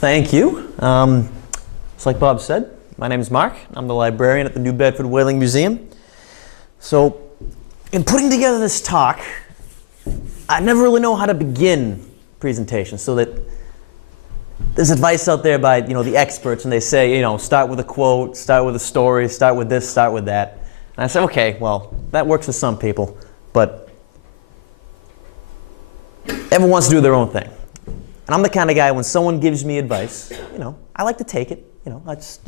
Thank you. Just like Bob said, my name is Mark. I'm the librarian at the New Bedford Whaling Museum. So, in putting together this talk, I never really know how to begin presentations. So that there's advice out there by the experts, and they say start with a quote, start with a story, start with this, start with that. And I say, okay, well that works for some people, but everyone wants to do their own thing. And I'm the kind of guy, when someone gives me advice, I like to take it. You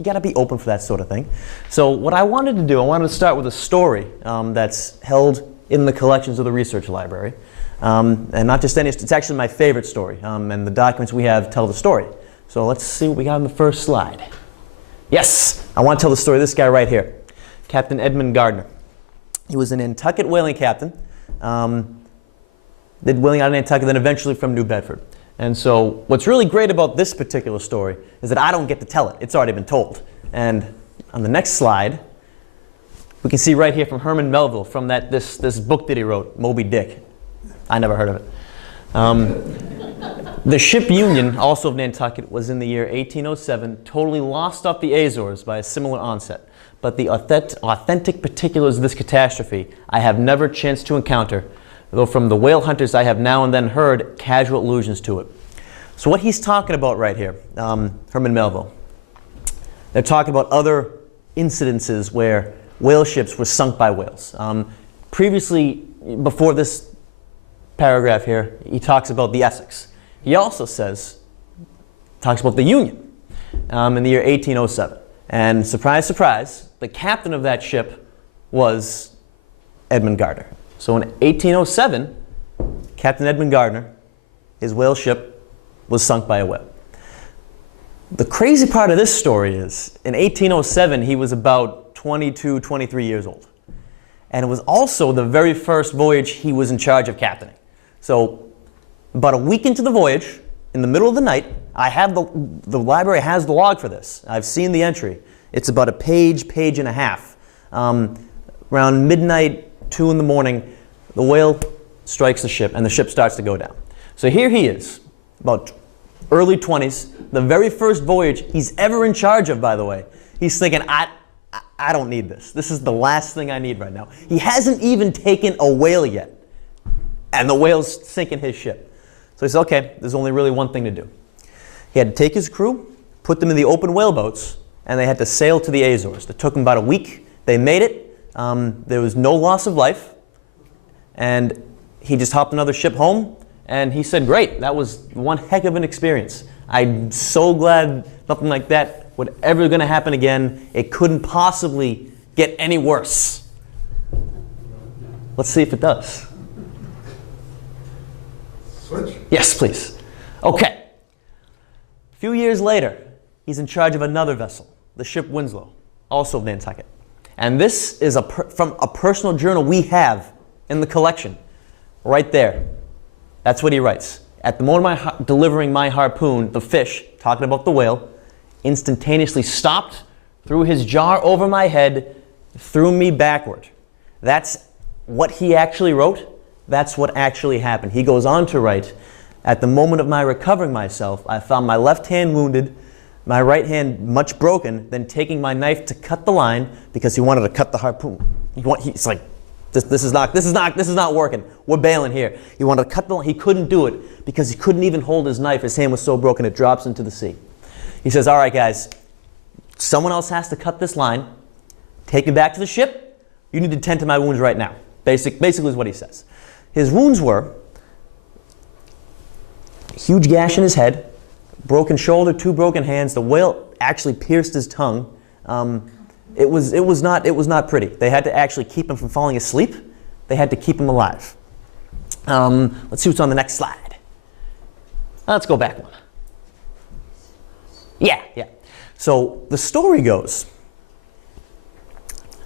got to be open for that sort of thing. So what I wanted to do, I wanted to start with a story that's held in the collections of the research library. And not just any, it's actually my favorite story. And the documents we have tell the story. So let's see what we got on the first slide. Yes, I want to tell the story of this guy right here, Captain Edmund Gardner. He was a Nantucket whaling captain. Did whaling out of Nantucket, then eventually from New Bedford. And so what's really great about this particular story is that I don't get to tell it. It's already been told. And on the next slide, we can see right here from Herman Melville, from this book that he wrote, Moby Dick. I never heard of it. The ship Union, also of Nantucket, was in the year 1807, totally lost off the Azores by a similar onset. But the authentic particulars of this catastrophe I have never chanced to encounter, though from the whale hunters I have now and then heard casual allusions to it. So what he's talking about right here, Herman Melville, they're talking about other incidences where whale ships were sunk by whales. Previously, before this paragraph here, he talks about the Essex. He also talks about the Union in the year 1807. And surprise, surprise, the captain of that ship was Edmund Gardner. So in 1807, Captain Edmund Gardner, his whale ship was sunk by a whale. The crazy part of this story is, in 1807, he was about 22, 23 years old. And it was also the very first voyage he was in charge of captaining. So about a week into the voyage, in the middle of the night, I have the library has the log for this. I've seen the entry. It's about a page and a half. Around midnight, 2 in the morning, the whale strikes the ship and the ship starts to go down. So here he is, about early 20s, the very first voyage he's ever in charge of, by the way. He's thinking, I don't need this. This is the last thing I need right now. He hasn't even taken a whale yet, and the whale's sinking his ship. So he said, okay, there's only really one thing to do. He had to take his crew, put them in the open whaleboats, and they had to sail to the Azores. It took them about a week. They made it. There was no loss of life, and he just hopped another ship home, and he said, great, that was one heck of an experience. I'm so glad nothing like that would ever going to happen again. It couldn't possibly get any worse. Let's see if it does. Switch? Yes, please. Okay. A few years later, he's in charge of another vessel, the ship Winslow, also of Nantucket. And this is from a personal journal we have in the collection, right there. That's what he writes. At the moment of delivering my harpoon, the fish, talking about the whale, instantaneously stopped, threw his jar over my head, threw me backward. That's what he actually wrote. That's what actually happened. He goes on to write, at the moment of my recovering myself, I found my left hand wounded, my right hand much broken, then taking my knife to cut the line because he wanted to cut the harpoon. He's like, this is not working. We're bailing here. He wanted to cut the line. He couldn't do it because he couldn't even hold his knife. His hand was so broken it drops into the sea. He says, all right, guys, someone else has to cut this line. Take me back to the ship. You need to tend to my wounds right now. Basically is what he says. His wounds were a huge gash in his head, broken shoulder, 2 broken hands. The whale actually pierced his tongue. It was not pretty. They had to actually keep him from falling asleep. They had to keep him alive. Let's see what's on the next slide. Let's go back one. Yeah. So the story goes,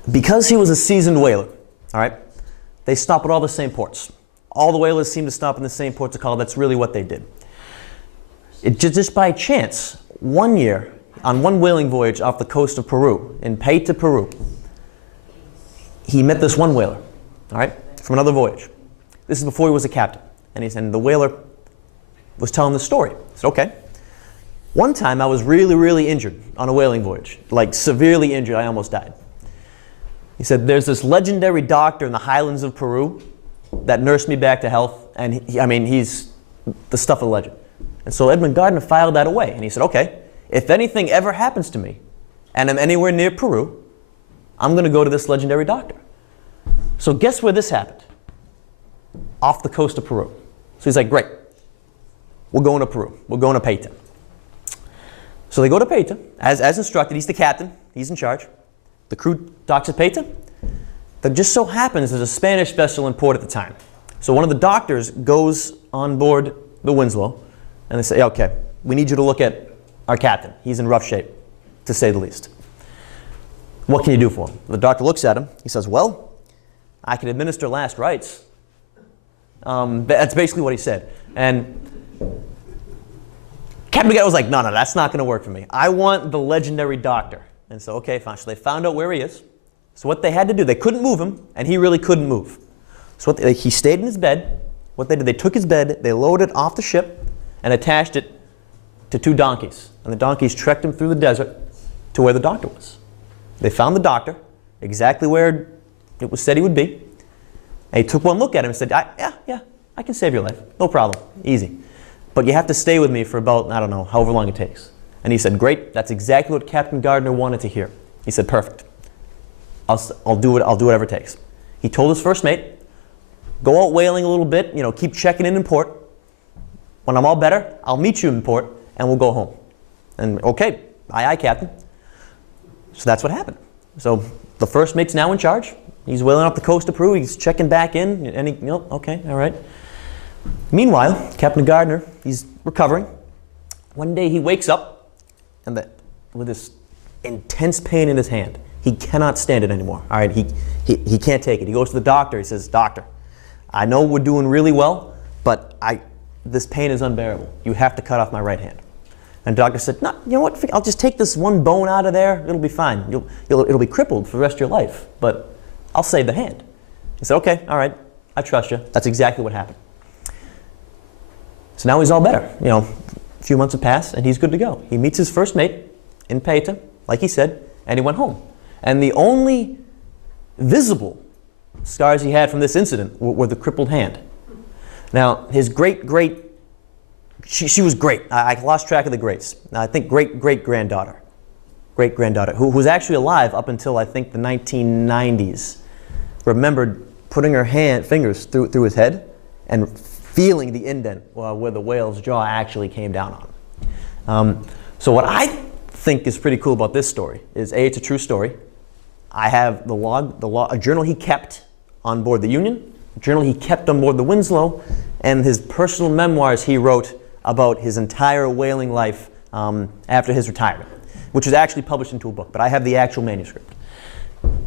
because he was a seasoned whaler, all right, they stop at all the same ports. All the whalers seem to stop in the same ports of call. That's really what they did. Just by chance, one year, on one whaling voyage off the coast of Peru, in Paita, Peru, he met this one whaler, all right, from another voyage. This is before he was a captain. And the whaler was telling the story. He said, okay, One time I was really, really injured on a whaling voyage, like severely injured. I almost died. He said, there's this legendary doctor in the highlands of Peru that nursed me back to health, and he's the stuff of legend. And so Edmund Gardner filed that away, and he said, okay, if anything ever happens to me, and I'm anywhere near Peru, I'm going to go to this legendary doctor. So guess where this happened? Off the coast of Peru. So he's like, great, we're going to Peru. We're going to Paita. So they go to Paita, as instructed. He's the captain. He's in charge. The crew docks at Paita. That just so happens there's a Spanish vessel in port at the time. So one of the doctors goes on board the Winslow, and they say, okay, we need you to look at our captain. He's in rough shape, to say the least. What can you do for him? The doctor looks at him. He says, well, I can administer last rites. That's basically what he said. And Captain Gardner was like, no, that's not going to work for me. I want the legendary doctor. And so, okay, fine. So they found out where he is. So what they had to do, they couldn't move him, and he really couldn't move. So he stayed in his bed. What they did, they took his bed, they lowered it off the ship, and attached it to 2 donkeys. And the donkeys trekked him through the desert to where the doctor was. They found the doctor, exactly where it was said he would be. And he took one look at him and said, yeah, I can save your life. No problem. Easy. But you have to stay with me for about, I don't know, however long it takes. And he said, great, that's exactly what Captain Gardner wanted to hear. He said, perfect. I'll do whatever it takes. He told his first mate, go out whaling a little bit, keep checking in port. When I'm all better, I'll meet you in port, and we'll go home. And okay, aye, Captain. So that's what happened. So the first mate's now in charge. He's whaling up the coast of Peru. He's checking back in, and okay, all right. Meanwhile, Captain Gardner, he's recovering. One day he wakes up and with this intense pain in his hand. He cannot stand it anymore. All right, he can't take it. He goes to the doctor. He says, doctor, I know we're doing really well, but this pain is unbearable. You have to cut off my right hand. And the doctor said, no, you know what? I'll just take this one bone out of there. It'll be fine. It'll be crippled for the rest of your life, but I'll save the hand. He said, okay, all right, I trust you. That's exactly what happened. So now he's all better. A few months have passed, and he's good to go. He meets his first mate in Paita, like he said, and he went home. And the only visible scars he had from this incident were the crippled hand. Now, his she was great. I lost track of the greats. I think great-granddaughter, who was actually alive up until, I think, the 1990s, remembered putting her fingers through his head and feeling the indent where the whale's jaw actually came down on. So what I think is pretty cool about this story is, A, it's a true story. I have a journal he kept on board the Union, a journal he kept on board the Winslow, and his personal memoirs he wrote about his entire whaling life after his retirement, which was actually published into a book, but I have the actual manuscript.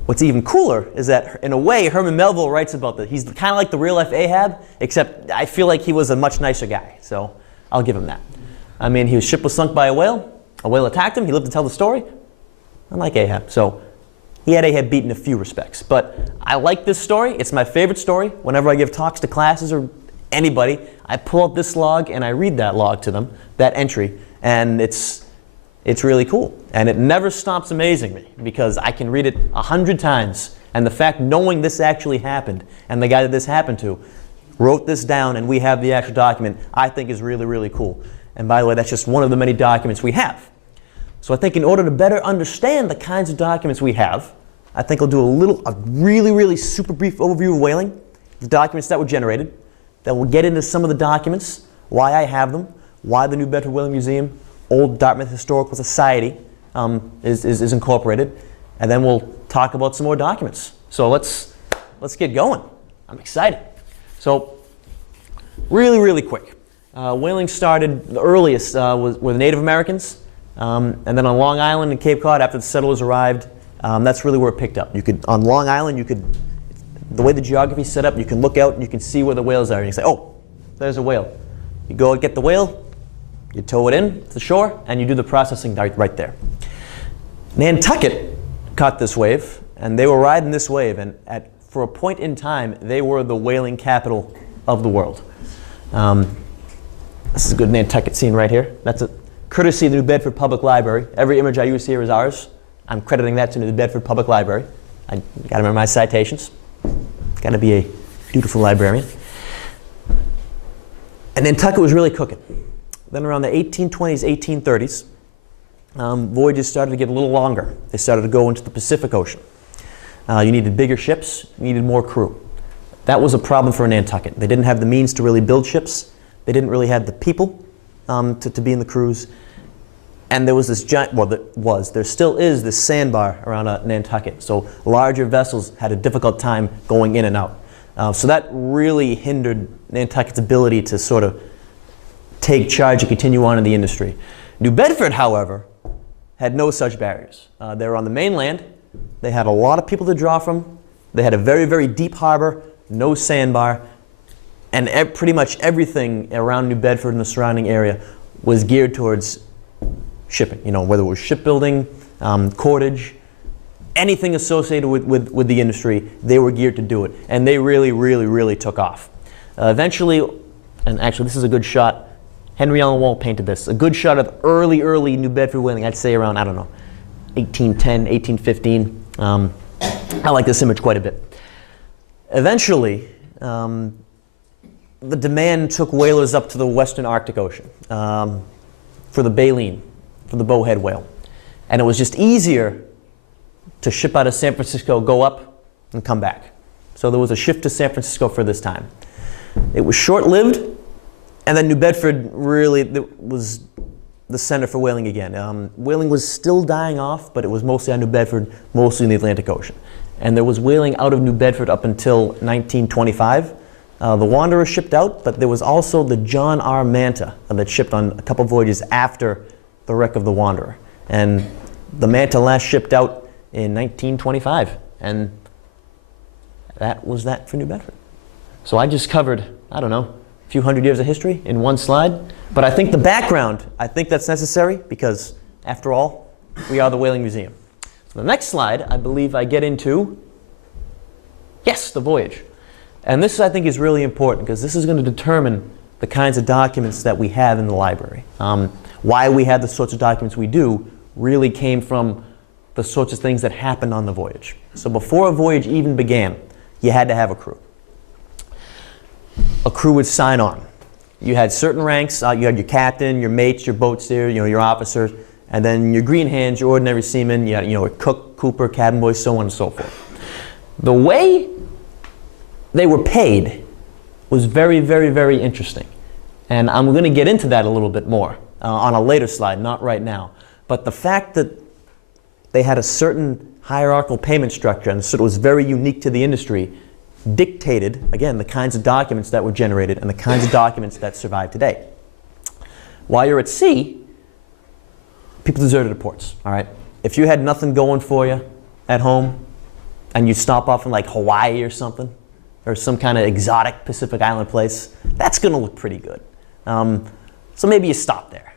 What's even cooler is that, in a way, Herman Melville writes about this. He's kind of like the real-life Ahab, except I feel like he was a much nicer guy, so I'll give him that. His ship was sunk by a whale attacked him, he lived to tell the story, unlike Ahab. So he had Ahab beat in a few respects. But I like this story. It's my favorite story. Whenever I give talks to classes or anybody, I pull out this log and I read that log to them, that entry, and it's really cool. And it never stops amazing me because I can read it 100 times. And the fact knowing this actually happened and the guy that this happened to wrote this down and we have the actual document, I think is really, really cool. And by the way, that's just one of the many documents we have. So I think in order to better understand the kinds of documents we have, I think I'll do a really, really super brief overview of whaling, the documents that were generated. Then we'll get into some of the documents, why I have them, why the New Bedford Whaling Museum, Old Dartmouth Historical Society is incorporated, and then we'll talk about some more documents. So let's get going. I'm excited. So really, really quick. Whaling started, the earliest were the Native Americans, and then on Long Island and Cape Cod after the settlers arrived, that's really where it picked up. On Long Island, the way the geography is set up, you can look out and you can see where the whales are, and you say, oh, there's a whale. You go and get the whale, you tow it in to the shore, and you do the processing right there. Nantucket caught this wave, and they were riding this wave, and for a point in time, they were the whaling capital of the world. This is a good Nantucket scene right here. That's a courtesy of the New Bedford Public Library. Every image I use here is ours. I'm crediting that to the New Bedford Public Library. I got to remember my citations. Got to be a dutiful librarian. And Nantucket was really cooking. Then around the 1820s, 1830s, voyages started to get a little longer. They started to go into the Pacific Ocean. You needed bigger ships, you needed more crew. That was a problem for Nantucket. They didn't have the means to really build ships. They didn't really have the people to be in the crews. And there was this giant, well, there still is this sandbar around Nantucket. So larger vessels had a difficult time going in and out. So that really hindered Nantucket's ability to sort of take charge and continue on in the industry. New Bedford, however, had no such barriers. They were on the mainland. They had a lot of people to draw from. They had a very, very deep harbor, no sandbar, and pretty much everything around New Bedford and the surrounding area was geared towards shipping. You know, whether it was shipbuilding, cordage, anything associated with the industry, they were geared to do it. And they really, really, really took off. Eventually, and actually this is a good shot, Henry Allen Wall painted this, a good shot of early New Bedford whaling, I'd say around, I don't know, 1810, 1815. I like this image quite a bit. Eventually, the demand took whalers up to the western Arctic Ocean for the baleen, for the bowhead whale. And it was just easier to ship out of San Francisco, go up, and come back. So there was a shift to San Francisco for this time. It was short-lived, and then New Bedford really was the center for whaling again. Whaling was still dying off, but it was mostly on New Bedford, mostly in the Atlantic Ocean. And there was whaling out of New Bedford up until 1925. The Wanderer shipped out, but there was also the John R. Manta that shipped on a couple voyages after the wreck of the Wanderer. And the Manta last shipped out in 1925, and that was that for New Bedford. So I just covered, I don't know, a few hundred years of history in one slide, but I think the background, I think that's necessary because, after all, we are the Whaling Museum. So the next slide, I believe I get into, yes, the voyage. And this, I think, is really important because this is going to determine the kinds of documents that we have in the library. Why we have the sorts of documents we do really came from the sorts of things that happened on the voyage. So before a voyage even began, you had to have a crew. A crew would sign on. You had certain ranks. You had your captain, your mates, your boat steer, your officers, and then your green hands, your ordinary seamen. You had, a cook, cooper, cabin boy, so on and so forth. The way they were paid was very, very, very interesting. And I'm going to get into that a little bit more on a later slide, not right now. But the fact that they had a certain hierarchical payment structure, and so it was very unique to the industry, dictated, again, the kinds of documents that were generated and the kinds of documents that survive today. While you're at sea, people deserted the ports, all right? If you had nothing going for you at home and you stop off in like Hawaii or something, or some kind of exotic Pacific Island place, that's going to look pretty good. So maybe you stop there,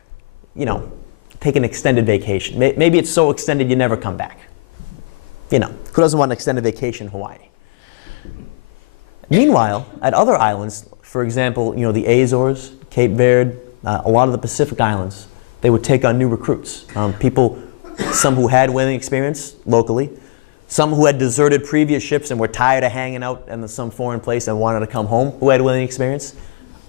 take an extended vacation. Maybe it's so extended you never come back. Who doesn't want an extended vacation in Hawaii? Meanwhile, at other islands, for example, the Azores, Cape Verde, a lot of the Pacific Islands, they would take on new recruits. People, some who had whaling experience locally, some who had deserted previous ships and were tired of hanging out in some foreign place and wanted to come home, who had whaling experience.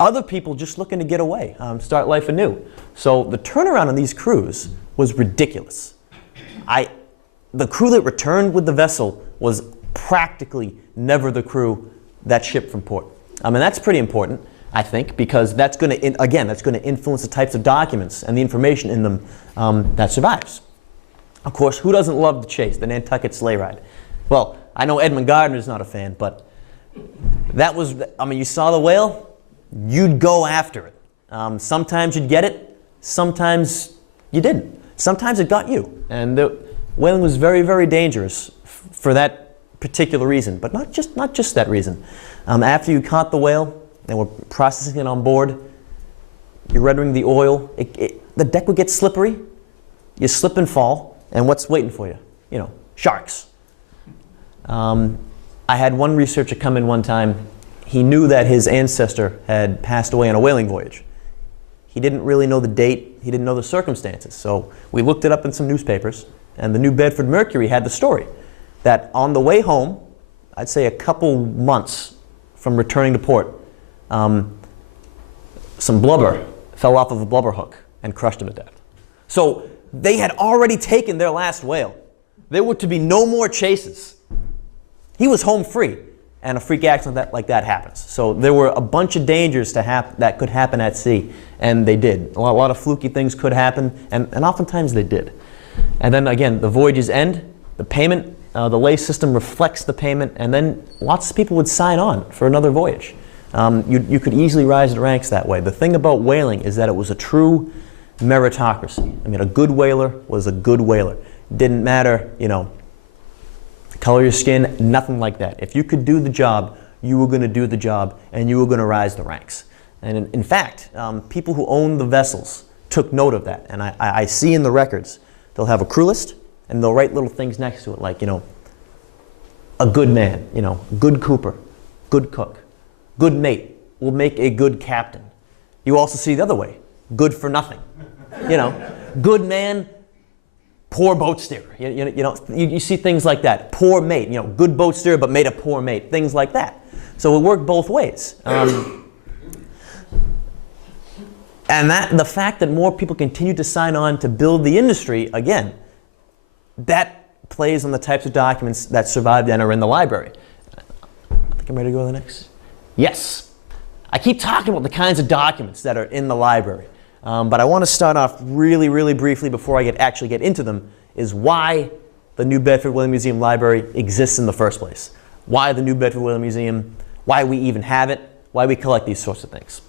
Other people just looking to get away, start life anew. So the turnaround on these crews was ridiculous. The crew that returned with the vessel was practically never the crew that shipped from port. And that's pretty important, I think, because that's going to, again, that's going to influence the types of documents and the information in them that survives. Of course, who doesn't love the chase, the Nantucket sleigh ride? Well, I know Edmund Gardner's not a fan, but that was, you saw the whale, you'd go after it. Sometimes you'd get it, sometimes you didn't. Sometimes it got you. And the whaling was very, very dangerous for that particular reason, but not just that reason. After you caught the whale and were processing it on board, you're rendering the oil, the deck would get slippery, you slip and fall, and what's waiting for you? Sharks. I had one researcher come in one time. He knew that his ancestor had passed away on a whaling voyage. He didn't really know the date. He didn't know the circumstances. So we looked it up in some newspapers, and the New Bedford Mercury had the story that on the way home, I'd say a couple months from returning to port, some blubber fell off of a blubber hook and crushed him to death. So they had already taken their last whale. There were to be no more chases. He was home free, and a freak accident like that happens. So there were a bunch of dangers that could happen at sea, and they did. A lot of fluky things could happen, and oftentimes they did. And then again, the voyages end, the payment, the lay system reflects the payment, and then lots of people would sign on for another voyage. You could easily rise the ranks that way. The thing about whaling is that it was a true meritocracy. I mean, a good whaler was a good whaler. Didn't matter, color of your skin, nothing like that. If you could do the job, you were going to do the job, and you were going to rise the ranks. And in fact, people who owned the vessels took note of that. And I see in the records, they'll have a crew list, and they'll write little things next to it, like, a good man, good cooper, good cook, good mate will make a good captain. You also see the other way, good for nothing. Good man, poor boat steerer. You see things like that. Poor mate, good boat steerer but made a poor mate. Things like that. So it worked both ways. And the fact that more people continue to sign on to build the industry, again, that plays on the types of documents that survived and are in the library. I think I'm ready to go to the next. Yes. I keep talking about the kinds of documents that are in the library. But I want to start off really, really briefly before I actually get into them, is why the New Bedford Whaling Museum Library exists in the first place. Why the New Bedford Whaling Museum, why we even have it, why we collect these sorts of things.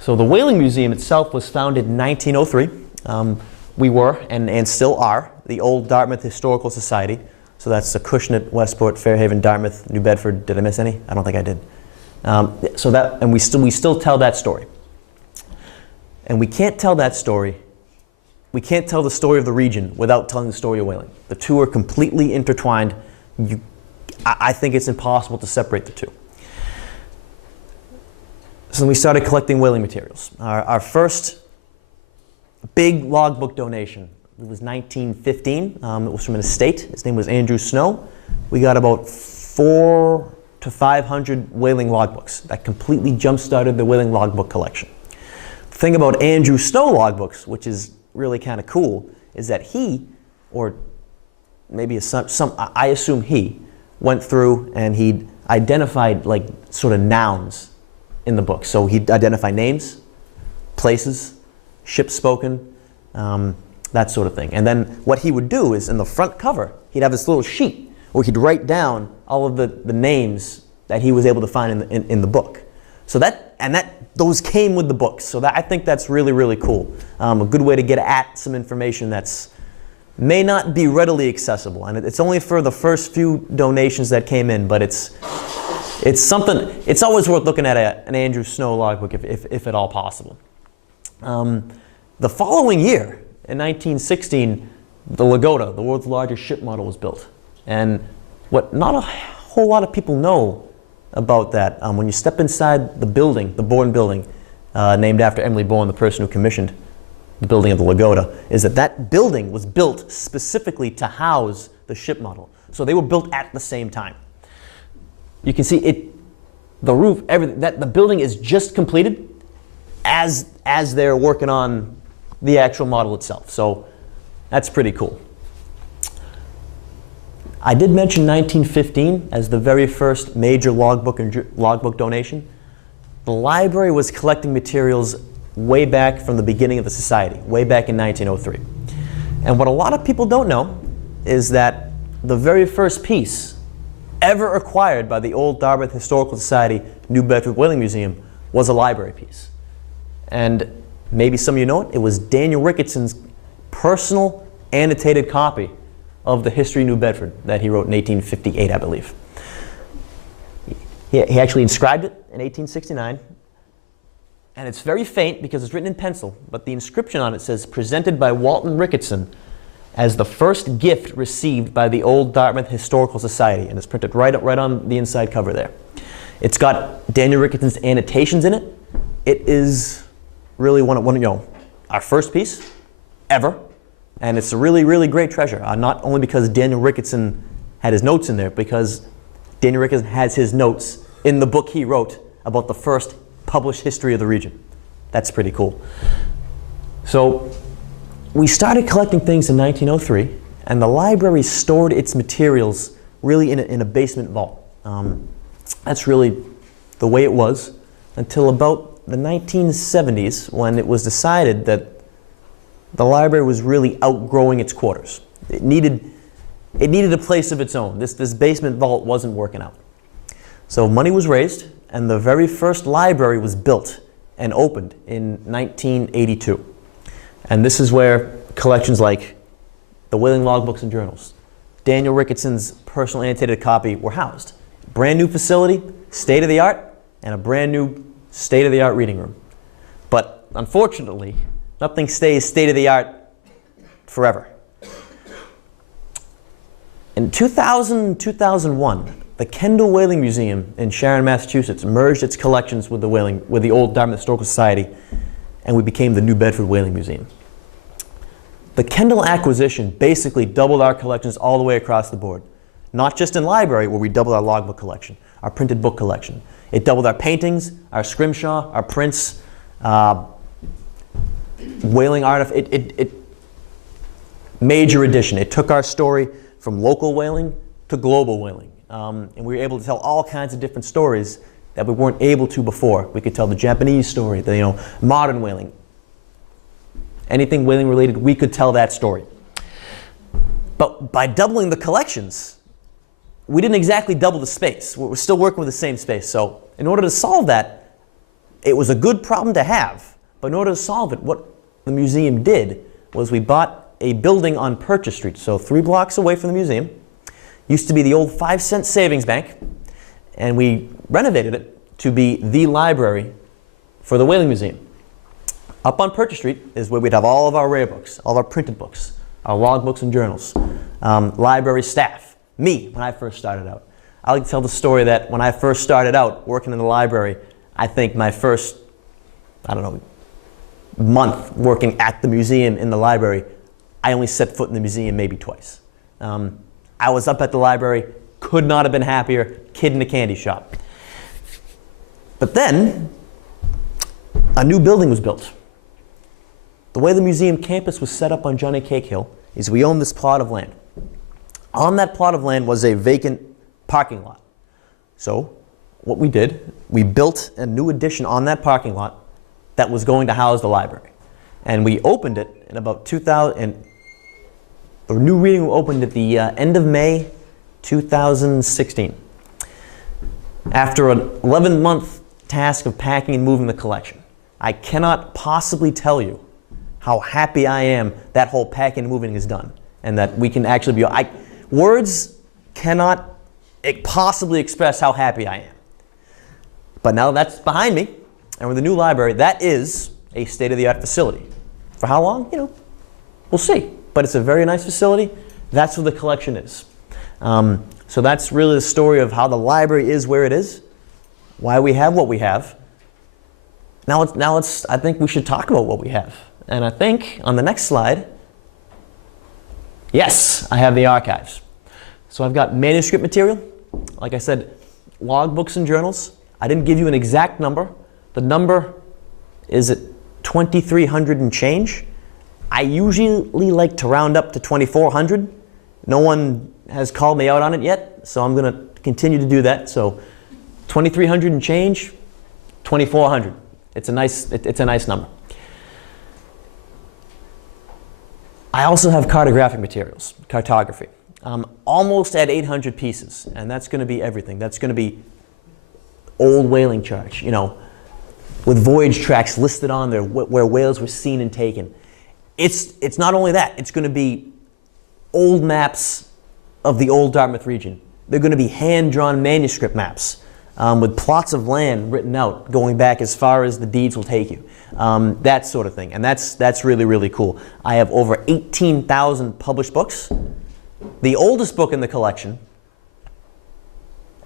So the Whaling Museum itself was founded in 1903. We were, and still are, the old Dartmouth Historical Society. So that's the Acushnet, Westport, Fairhaven, Dartmouth, New Bedford. Did I miss any? I don't think I did. And we still tell that story. And we can't tell that story. We can't tell the story of the region without telling the story of whaling. The two are completely intertwined. I think it's impossible to separate the two. So we started collecting whaling materials. Our first big logbook donation, it was 1915. It was from an estate. His name was Andrew Snow. We got about 400 to 500 whaling logbooks. That completely jump-started the whaling logbook collection. The thing about Andrew Snow logbooks, which is really kind of cool, is that he, or maybe I assume he, went through and he'd identified like sort of nouns in the book. So he'd identify names, places, ships spoken, that sort of thing. And then what he would do is in the front cover, he'd have this little sheet where he'd write down all of the names that he was able to find in the book. So those came with the books. So I think that's really, really cool. A good way to get at some information that's may not be readily accessible. And it's only for the first few donations that came in, but it's something, it's always worth looking at an Andrew Snow logbook if at all possible. The following year, in 1916, the Lagoda, the world's largest ship model, was built. And what not a whole lot of people know about that, when you step inside the building, the Bourne building, named after Emily Bourne, the person who commissioned the building of the Lagoda, is that building was built specifically to house the ship model. So they were built at the same time. You can see it, the roof, everything, the building is just completed as they're working on the actual model itself. So that's pretty cool. I did mention 1915 as the very first major logbook donation. The library was collecting materials way back from the beginning of the society, way back in 1903. And what a lot of people don't know is that the very first piece ever acquired by the old Dartmouth Historical Society New Bedford Whaling Museum was a library piece. And maybe some of you know it, it was Daniel Ricketson's personal annotated copy of the History of New Bedford that he wrote in 1858, I believe. He actually inscribed it in 1869, and it's very faint because it's written in pencil, but the inscription on it says, "Presented by Walton Ricketson as the first gift received by the old Dartmouth Historical Society," and it's printed right on the inside cover there. It's got Daniel Ricketson's annotations in it. It is really our first piece ever. And it's a really, really great treasure. Not only because Daniel Ricketson had his notes in there, because Daniel Ricketson has his notes in the book he wrote about the first published history of the region. That's pretty cool. So we started collecting things in 1903, and the library stored its materials really in a basement vault. That's really the way it was until about the 1970s, when it was decided that the library was really outgrowing its quarters. It needed a place of its own. This basement vault wasn't working out. So money was raised, and the very first library was built and opened in 1982. And this is where collections like the Whaling Logbooks and Journals, Daniel Ricketson's personal annotated copy were housed. Brand new facility, state-of-the-art, and a brand new state-of-the-art reading room. But unfortunately, nothing stays state-of-the-art forever. In 2001, the Kendall Whaling Museum in Sharon, Massachusetts merged its collections with the old Dartmouth Historical Society, and we became the New Bedford Whaling Museum. The Kendall acquisition basically doubled our collections all the way across the board. Not just in library, where we doubled our logbook collection, our printed book collection. It doubled our paintings, our scrimshaw, our prints, whaling artifacts. Major addition. It took our story from local whaling to global whaling. And we were able to tell all kinds of different stories that we weren't able to before. We could tell the Japanese story, the modern whaling. Anything whaling related, we could tell that story. But by doubling the collections, we didn't exactly double the space. We're still working with the same space. So in order to solve that, it was a good problem to have. But in order to solve it, what the museum did was we bought a building on Purchase Street, so 3 blocks away from the museum. Used to be the old 5-cent savings bank, and we renovated it to be the library for the Whaling Museum. Up on Purchase Street is where we'd have all of our rare books, all of our printed books, our log books and journals, library staff. Me, when I first started out. I like to tell the story that when I first started out working in the library, I think my first, month working at the museum in the library, I only set foot in the museum maybe twice. I was up at the library, could not have been happier, kid in a candy shop. But then, a new building was built. The way the museum campus was set up on Johnny Cake Hill is we owned this plot of land. On that plot of land was a vacant parking lot. So what we did, we built a new addition on that parking lot that was going to house the library. And we opened it in about 2000, and the new reading room opened at the end of May 2016. After an 11-month task of packing and moving the collection. I cannot possibly tell you how happy I am that whole packing and moving is done, and that we can actually be, words cannot possibly express how happy I am. But now that's behind me, and with the new library, that is a state-of-the-art facility. For how long? We'll see. But it's a very nice facility. That's where the collection is. So that's really the story of how the library is where it is, why we have what we have. Now I think we should talk about what we have. And I think on the next slide, yes, I have the archives. So I've got manuscript material. Like I said, log books and journals. I didn't give you an exact number. The number is at 2,300 and change. I usually like to round up to 2,400. No one has called me out on it yet, so I'm going to continue to do that. So 2,300 and change, 2,400. It's a nice number. I also have cartographic materials, cartography. Almost at 800 pieces, and that's going to be everything. That's going to be old whaling charts, with voyage tracks listed on there where whales were seen and taken. It's not only that, it's going to be old maps of the old Dartmouth region. They're going to be hand-drawn manuscript maps with plots of land written out going back as far as the deeds will take you. That sort of thing, and that's really, really cool. I have over 18,000 published books. The oldest book in the collection,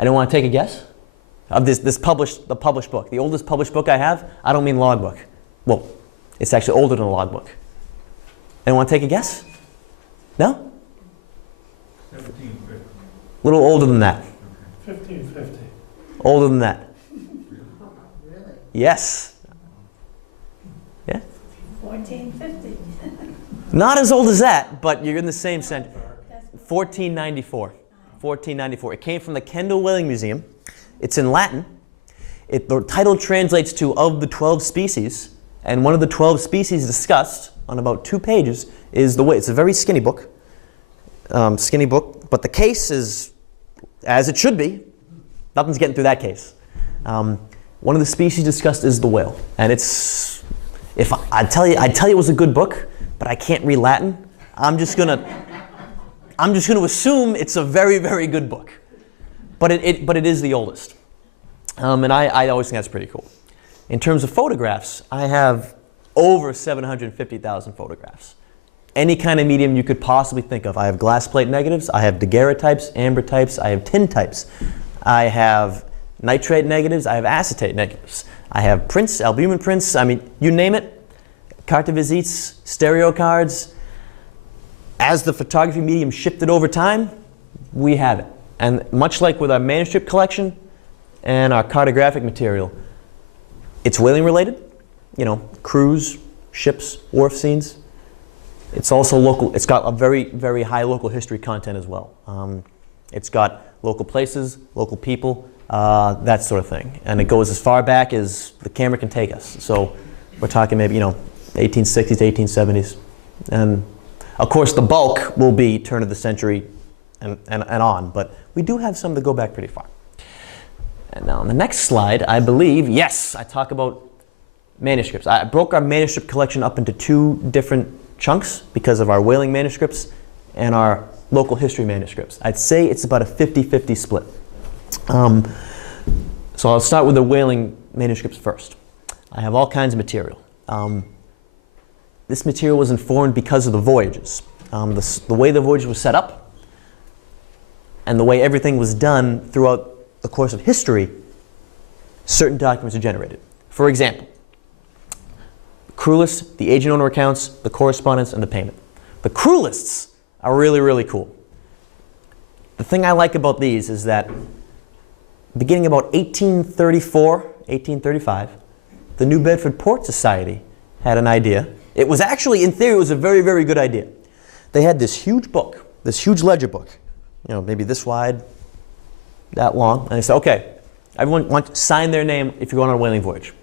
anyone want to take a guess? Of the published book. The oldest published book I have, I don't mean logbook. Well, It's actually older than a logbook. Anyone want to take a guess? No? 1750. A little older than that. 1550. Older than that. Really? Yes. Yeah? 1450. Not as old as that, but you're in the same century. 1494. 1494. It came from the Kendall Whaling Museum. It's in Latin. The title translates to "of the 12 species," and one of the 12 species discussed on about 2 pages is the whale. It's a very skinny book. But the case is as it should be. Nothing's getting through that case. One of the species discussed is the whale, and it's, if I'd tell you it was a good book, but I can't read Latin. I'm just gonna assume it's a very, very good book. But it is the oldest. And I always think that's pretty cool. In terms of photographs, I have over 750,000 photographs. Any kind of medium you could possibly think of. I have glass plate negatives, I have daguerreotypes, ambertypes, I have tintypes. I have nitrate negatives, I have acetate negatives. I have prints, albumin prints, I mean, you name it. Carte visites, stereo cards. As the photography medium shifted over time, we have it. And much like with our manuscript collection and our cartographic material, it's whaling related, you know, cruise, ships, wharf scenes. It's also local. It's got a very, very high local history content as well. It's got local places, local people, that sort of thing. And it goes as far back as the camera can take us. So we're talking maybe, you know, 1860s to 1870s. And of course, the bulk will be turn of the century and on, but we do have some that go back pretty far. And now on the next slide, I believe, yes, I talk about manuscripts. I broke our manuscript collection up into 2 different chunks because of our whaling manuscripts and our local history manuscripts. I'd say it's about a 50-50 split. So I'll start with the whaling manuscripts first. I have all kinds of material. This material was informed because of the voyages. The way the voyage was set up and the way everything was done throughout the course of history, certain documents are generated. For example, crew list, the agent owner accounts, the correspondence, and the payment. The crew lists are really, really cool. The thing I like about these is that beginning about 1834, 1835, the New Bedford Port Society had an idea. It was actually, in theory, it was a very, very good idea. They had this huge book, this huge ledger book, you know, maybe this wide, that long, and they said, okay, everyone wants to sign their name if you're going on a whaling voyage.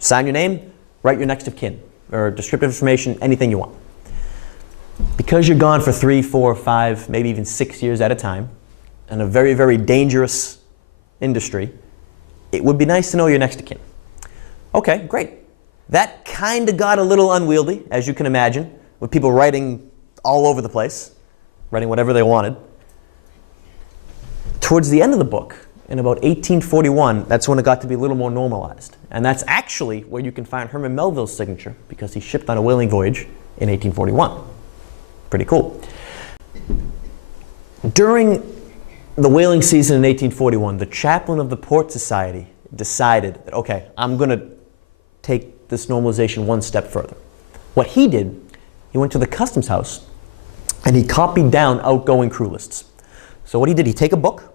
Sign your name, write your next of kin, or descriptive information, anything you want. Because you're gone for 3, 4, 5, maybe even 6 years at a time, in a very, very dangerous industry, it would be nice to know your next of kin. Okay, great. That kind of got a little unwieldy, as you can imagine, with people writing all over the place, writing whatever they wanted. Towards the end of the book, in about 1841, that's when it got to be a little more normalized. And that's actually where you can find Herman Melville's signature, because he shipped on a whaling voyage in 1841. Pretty cool. During the whaling season in 1841, the chaplain of the Port Society decided that, okay, I'm going to take this normalization one step further. What he did, he went to the customs house and he copied down outgoing crew lists. So what he did, he'd take a book,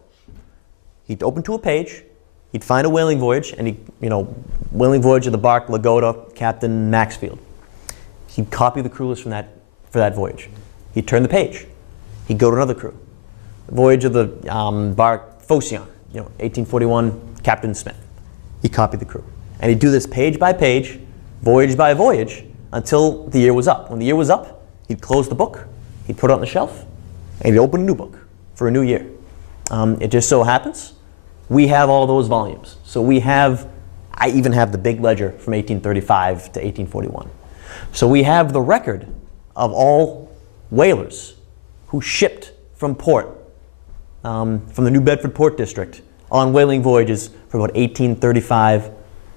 he'd open to a page, he'd find a whaling voyage, and he, you know, whaling voyage of the bark Lagoda, Captain Maxfield. He'd copy the crew list from that, for that voyage. He'd turn the page. He'd go to another crew. The voyage of the bark Phocéon, you know, 1841, Captain Smith. He copied the crew. And he'd do this page by page, voyage by voyage, until the year was up. When the year was up, he'd close the book, he'd put it on the shelf, and he'd open a new book for a new year. It just so happens we have all those volumes. So we have, I even have the big ledger from 1835 to 1841. So we have the record of all whalers who shipped from port, from the New Bedford Port District on whaling voyages from about 1835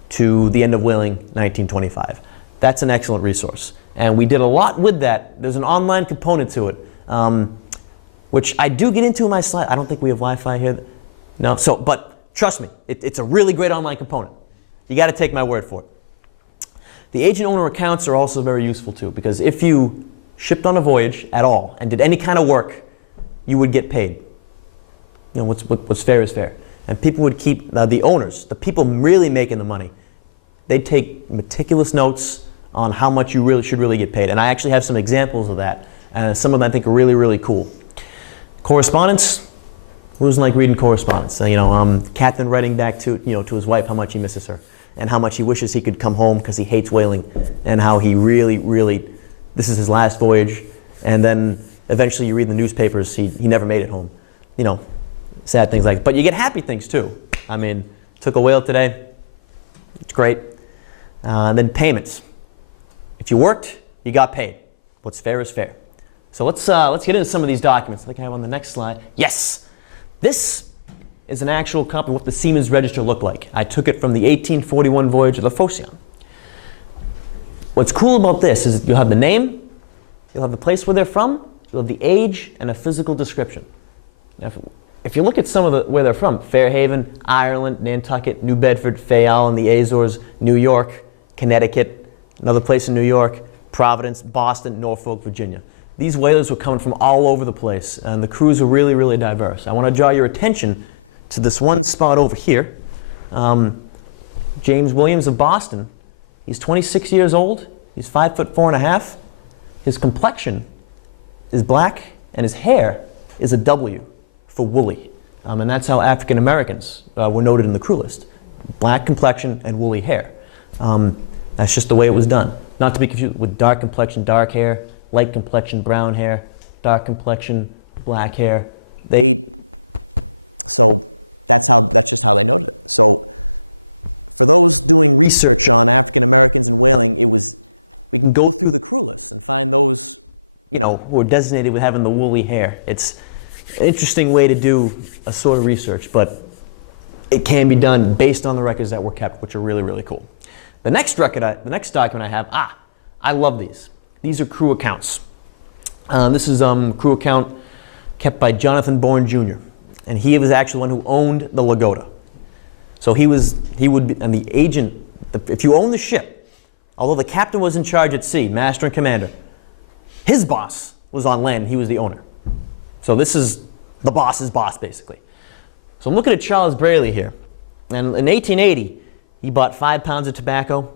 to the end of whaling, 1925. That's an excellent resource. And we did a lot with that. There's an online component to it, which I do get into in my slide. I don't think we have Wi-Fi here. No, so, but trust me, it's a really great online component. You got to take my word for it. The agent owner accounts are also very useful too, because if you shipped on a voyage at all and did any kind of work, you would get paid. You know, what's fair is fair. And people would keep, the owners, the people really making the money, they'd take meticulous notes on how much you really should really get paid. And I actually have some examples of that. Some of them I think are really, really cool. Correspondence. Who doesn't like reading correspondence? Captain writing back to his wife how much he misses her, and how much he wishes he could come home because he hates whaling, and how he really, really, this is his last voyage. And then eventually you read in the newspapers he never made it home. You know, sad things like that. But you get happy things too. I mean, took a whale today. It's great. And then payments. If you worked, you got paid. What's fair is fair. So let's get into some of these documents. I think I have on the next slide. Yes, this is an actual copy of what the Seaman's Register looked like. I took it from the 1841 voyage of the Phocéon. What's cool about this is you'll have the name, you'll have the place where they're from, you'll have the age, and a physical description. Now, if you look at some of where they're from, Fairhaven, Ireland, Nantucket, New Bedford, Fayal in the Azores, New York, Connecticut, another place in New York, Providence, Boston, Norfolk, Virginia. These whalers were coming from all over the place, and the crews were really, really diverse. I want to draw your attention to this one spot over here. James Williams of Boston. He's 26 years old. He's 5'4½". His complexion is black, and his hair is a W for woolly. And that's how African Americans were noted in the crew list. Black complexion and woolly hair. That's just the way it was done. Not to be confused with dark complexion, dark hair, light complexion, brown hair, dark complexion, black hair. They research. You can go through, who are designated with having the woolly hair. It's an interesting way to do a sort of research, but it can be done based on the records that were kept, which are really, really cool. The next document I have, I love these. These are crew accounts. This is a crew account kept by Jonathan Bourne Jr. And he was actually the one who owned the Lagoda. So he would be, and the agent, if you own the ship, although the captain was in charge at sea, master and commander, his boss was on land and he was the owner. So this is the boss's boss, basically. So I'm looking at Charles Braley here. And in 1880, he bought 5 pounds of tobacco.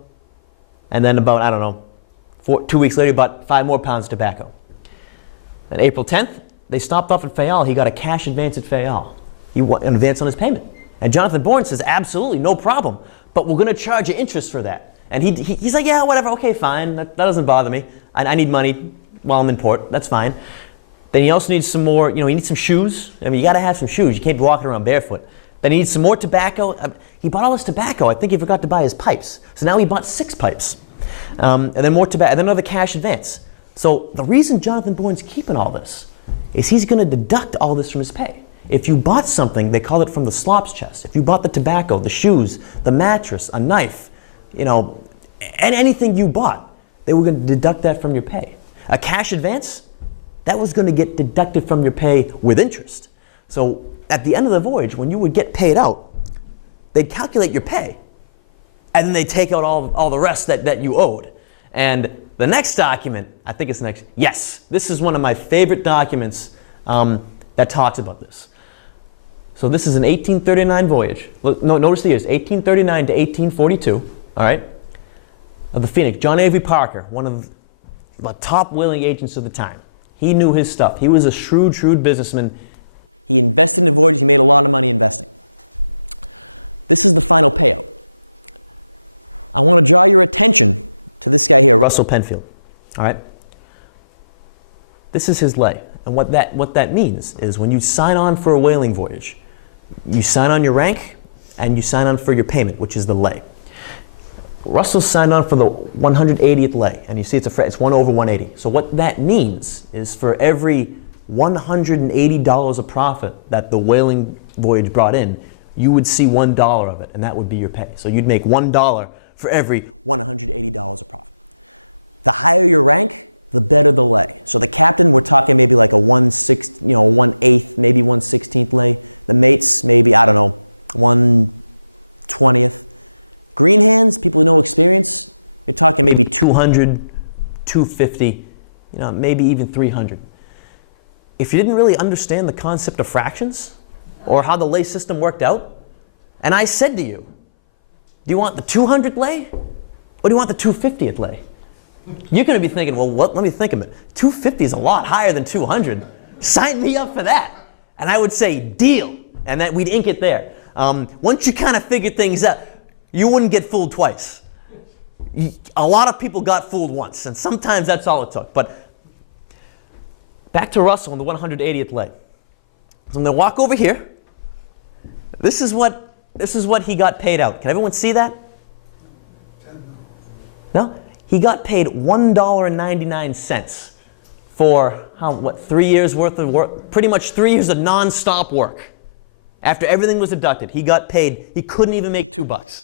And then about, 2 weeks later, he bought 5 more pounds of tobacco. On April 10th, they stopped off at Fayal. He got a cash advance at Fayal. An advance on his payment. And Jonathan Bourne says, absolutely, no problem. But we're going to charge you interest for that. And he's like, yeah, whatever, okay, fine. That doesn't bother me. I need money while I'm in port. That's fine. Then he also needs some more, he needs some shoes. I mean, you got to have some shoes. You can't be walking around barefoot. Then he needs some more tobacco. He bought all this tobacco. I think he forgot to buy his pipes. So now he bought 6 pipes. And then more tobacco, and then another cash advance. So the reason Jonathan Bourne's keeping all this is he's going to deduct all this from his pay. If you bought something, they call it from the slops chest. If you bought the tobacco, the shoes, the mattress, a knife, and anything you bought, they were going to deduct that from your pay. A cash advance, that was going to get deducted from your pay with interest. So at the end of the voyage, when you would get paid out, they'd calculate your pay, and then they'd take out all the rest that you owed. And the next document, I think it's next, yes, this is one of my favorite documents that talks about this. So this is an 1839 voyage. Notice the years, 1839 to 1842, all right? Of the Phoenix, John Avery Parker, one of the top whaling agents of the time. He knew his stuff. He was a shrewd businessman. Russell Penfield, all right? This is his lay. And what that means is when you sign on for a whaling voyage, you sign on your rank and you sign on for your payment, which is the lay. Russell signed on for the 180th lay, and you see it's 1 over 180. So what that means is for every $180 of profit that the whaling voyage brought in, you would see $1 of it, and that would be your pay. So you'd make $1 for every 200, 250, you know, maybe even 300. If you didn't really understand the concept of fractions or how the lay system worked out, and I said to you, do you want the 200th lay or do you want the 250th lay? You're going to be thinking, well, what? Let me think of it. 250 is a lot higher than 200. Sign me up for that. And I would say, deal. And that we'd ink it there. Once you kind of figure things out, you wouldn't get fooled twice. A lot of people got fooled once, and sometimes that's all it took. But back to Russell on the 180th lay. So I'm going to walk over here. This is what he got paid out. Can everyone see that? No? He got paid $1.99 for 3 years worth of work? Pretty much 3 years of non-stop work. After everything was deducted, he got paid. He couldn't even make $2.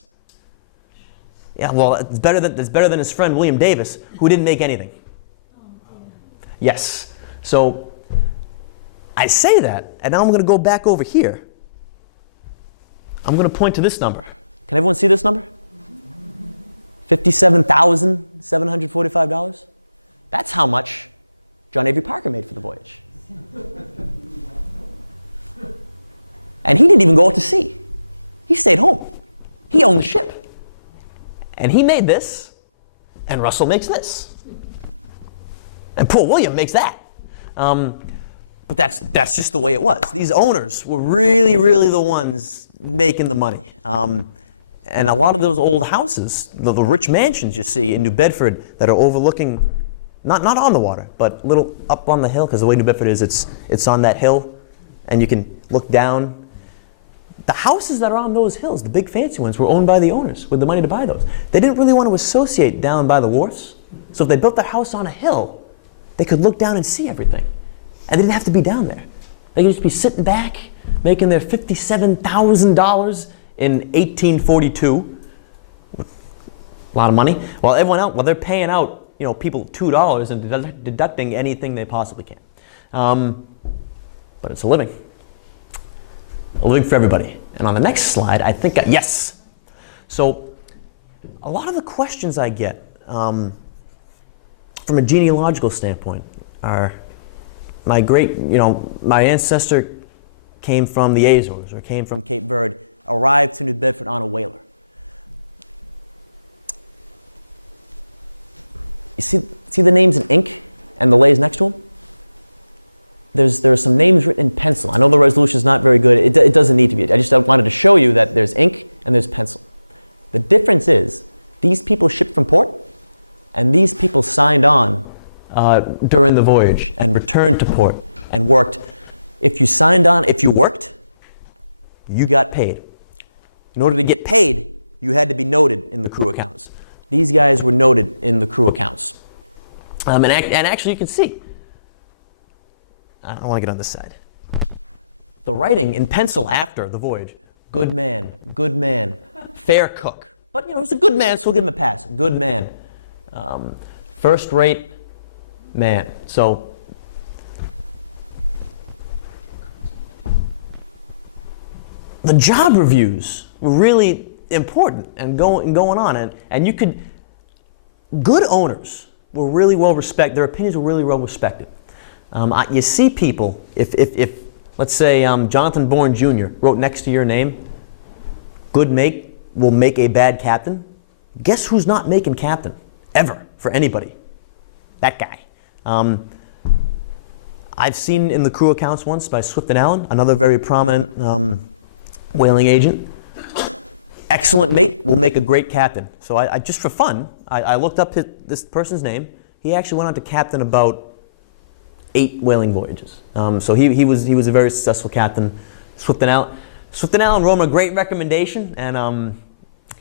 Yeah, well, it's better than his friend William Davis, who didn't make anything. Yes. So I say that, and now I'm going to go back over here. I'm going to point to this number. And he made this, and Russell makes this. And poor William makes that. But that's just the way it was. These owners were really, really the ones making the money. And a lot of those old houses, the rich mansions you see in New Bedford that are overlooking, not on the water, but a little up on the hill, because the way New Bedford is, it's on that hill, and you can look down. The houses that are on those hills, the big fancy ones, were owned by the owners with the money to buy those. They didn't really want to associate down by the wharfs. So if they built their house on a hill, they could look down and see everything. And they didn't have to be down there. They could just be sitting back, making their $57,000 in 1842. A lot of money. While everyone else, they're paying out, people $2 and deducting anything they possibly can. But it's a living. A living for everybody. And on the next slide, I think, yes. So a lot of the questions I get from a genealogical standpoint are my ancestor came from the Azores or came from during the voyage and returned to port. If you work, you get paid. In order to get paid, the crew accounts. And actually, you can see. I don't want to get on this side. The writing in pencil after the voyage: good man, fair cook. But it's a good man, so we'll get good man, first-rate man. So the job reviews were really important and going on, and you could. Good owners were really well respected. Their opinions were really well respected. You see people, if let's say Jonathan Bourne Jr. wrote next to your name, "Good mate will make a bad captain." Guess who's not making captain ever for anybody? That guy. I've seen in the crew accounts once by Swift and Allen, another very prominent whaling agent. Excellent mate, will make a great captain. So I just for fun, I looked up this person's name. He actually went on to captain about 8 whaling voyages. So he was a very successful captain. Swift and Allen wrote him a great recommendation, and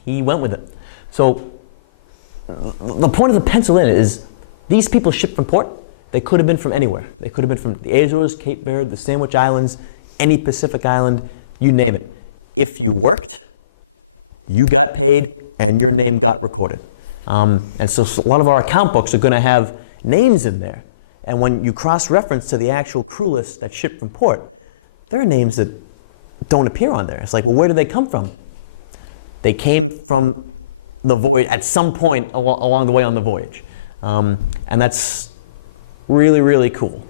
he went with it. So the point of the pencil in is these people shipped from port. They could have been from anywhere. They could have been from the Azores, Cape Verde, the Sandwich Islands, any Pacific island, you name it. If you worked, you got paid, and your name got recorded. And so a lot of our account books are going to have names in there. And when you cross-reference to the actual crew list that shipped from port, there are names that don't appear on there. It's like, well, where did they come from? They came from the voyage at some point along the way on the voyage. And that's really, really cool.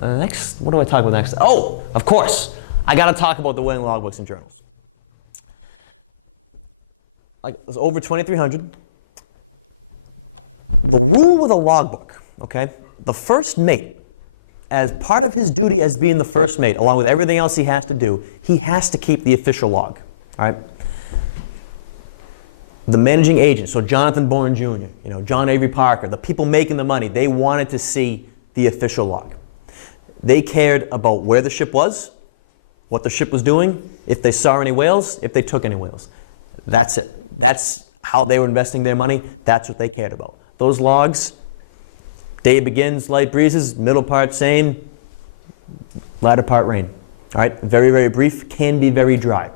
Next, what do I talk about next? Oh, of course, I got to talk about the whaling logbooks and journals. Like, there's over 2,300. The rule with a logbook, okay? The first mate, as part of his duty as being the first mate, along with everything else he has to do, he has to keep the official log, all right? The managing agent, so Jonathan Bourne Jr., John Avery Parker, the people making the money, they wanted to see the official log. They cared about where the ship was, what the ship was doing, if they saw any whales, if they took any whales. That's it. That's how they were investing their money. That's what they cared about. Those logs, day begins, light breezes, middle part same, latter part rain. All right, very, very brief, can be very dry.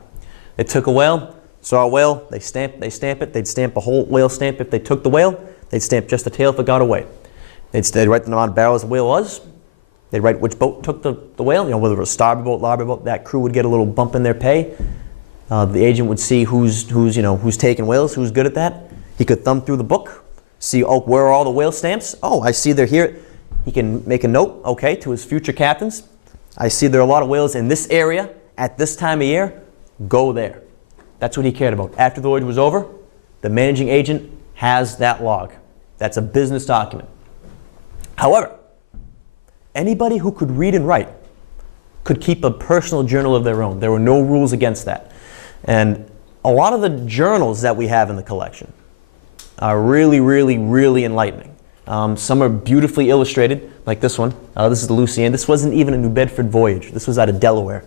They took a whale, saw a whale, they stamp it. They'd stamp a whole whale stamp if they took the whale. They'd stamp just the tail if it got away. They'd write the amount of barrels the whale was. They'd write which boat took the whale, whether it was starboard boat, larboard boat. That crew would get a little bump in their pay. The agent would see who's taking whales, who's good at that. He could thumb through the book, see, oh, where are all the whale stamps? Oh, I see they're here. He can make a note, okay, to his future captains. I see there are a lot of whales in this area at this time of year. Go there. That's what he cared about. After the voyage was over, the managing agent has that log. That's a business document. However, anybody who could read and write could keep a personal journal of their own. There were no rules against that. And a lot of the journals that we have in the collection are really, really, really enlightening. Some are beautifully illustrated, like this one. This is the Lucienne. This wasn't even a New Bedford voyage. This was out of Delaware,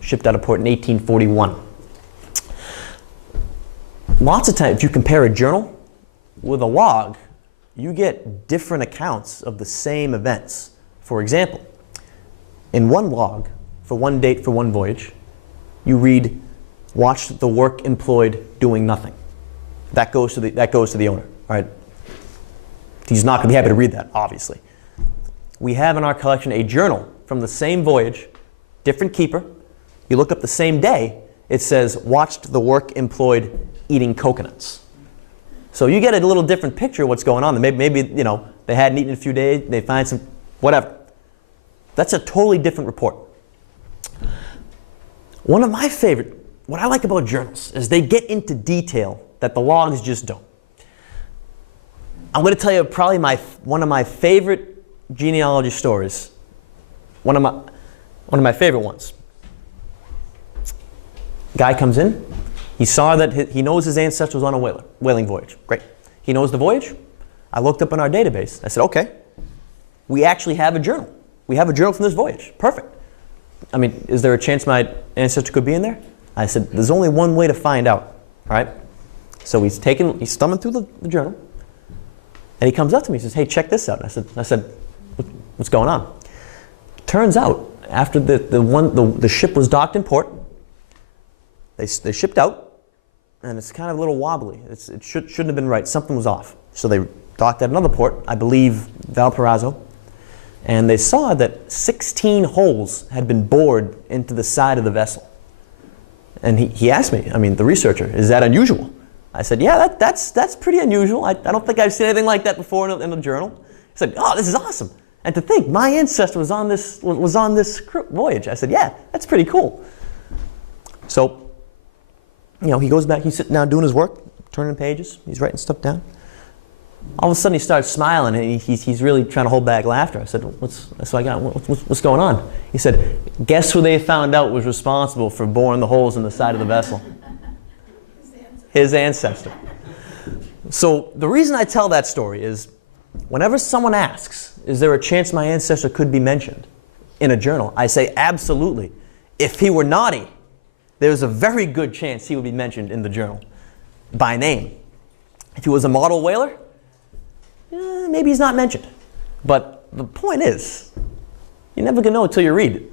shipped out of port in 1841. Lots of times, if you compare a journal with a log, you get different accounts of the same events. For example, in one log, for one date for one voyage, you read, "Watched the work employed doing nothing." That goes to the owner, all right? He's not going to be happy to read that, obviously. We have in our collection a journal from the same voyage, different keeper. You look up the same day, it says, "Watched the work employed eating coconuts." So you get a little different picture of what's going on. Maybe they hadn't eaten in a few days, they find some, whatever. That's a totally different report. One of my favorite, what I like about journals is they get into detail that the logs just don't. I'm going to tell you probably one of my favorite genealogy stories. One of my favorite ones. Guy comes in. He saw that he knows his ancestor was on a whaling voyage. Great. He knows the voyage. I looked up in our database. I said, okay, we actually have a journal. We have a journal from this voyage. Perfect. I mean, is there a chance my ancestor could be in there? I said, there's only one way to find out, all right? So he's thumbing through the journal, and he comes up to me and says, hey, check this out. And I said, what's going on? Turns out, after the ship was docked in port, they shipped out, and it's kind of a little wobbly. It shouldn't have been right. Something was off. So they docked at another port, I believe Valparaiso, and they saw that 16 holes had been bored into the side of the vessel. And he asked me, the researcher, is that unusual? I said, yeah, that's pretty unusual. I don't think I've seen anything like that before in a journal. He said, oh, this is awesome. And to think, my ancestor was on this voyage. I said, yeah, that's pretty cool. So, he goes back, he's sitting down doing his work, turning pages, he's writing stuff down. All of a sudden he starts smiling and he's really trying to hold back laughter. I said, what's going on? He said, guess who they found out was responsible for boring the holes in the side of the vessel? His ancestor. So the reason I tell that story is whenever someone asks, is there a chance my ancestor could be mentioned in a journal? I say, absolutely. If he were naughty, there's a very good chance he would be mentioned in the journal by name. If he was a model whaler, maybe he's not mentioned. But the point is, you're never going to know until you read it.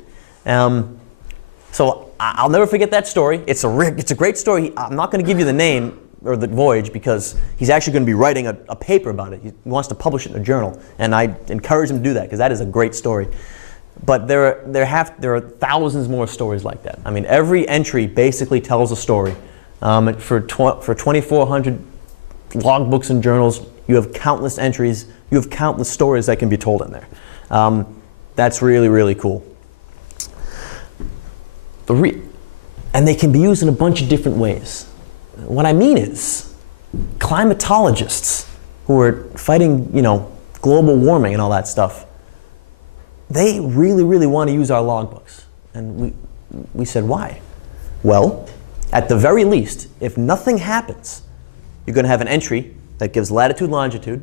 So I'll never forget that story. It's a great story. I'm not going to give you the name or the voyage because he's actually going to be writing a paper about it. He wants to publish it in a journal, and I encourage him to do that because that is a great story. But there are thousands more stories like that. Every entry basically tells a story For 2,400 logbooks and journals, you have countless entries, you have countless stories that can be told in there. That's really, really cool. And they can be used in a bunch of different ways. What I mean is, climatologists who are fighting, global warming and all that stuff, they really, really want to use our logbooks. And we said, why? Well, at the very least, if nothing happens, you're going to have an entry that gives latitude, longitude,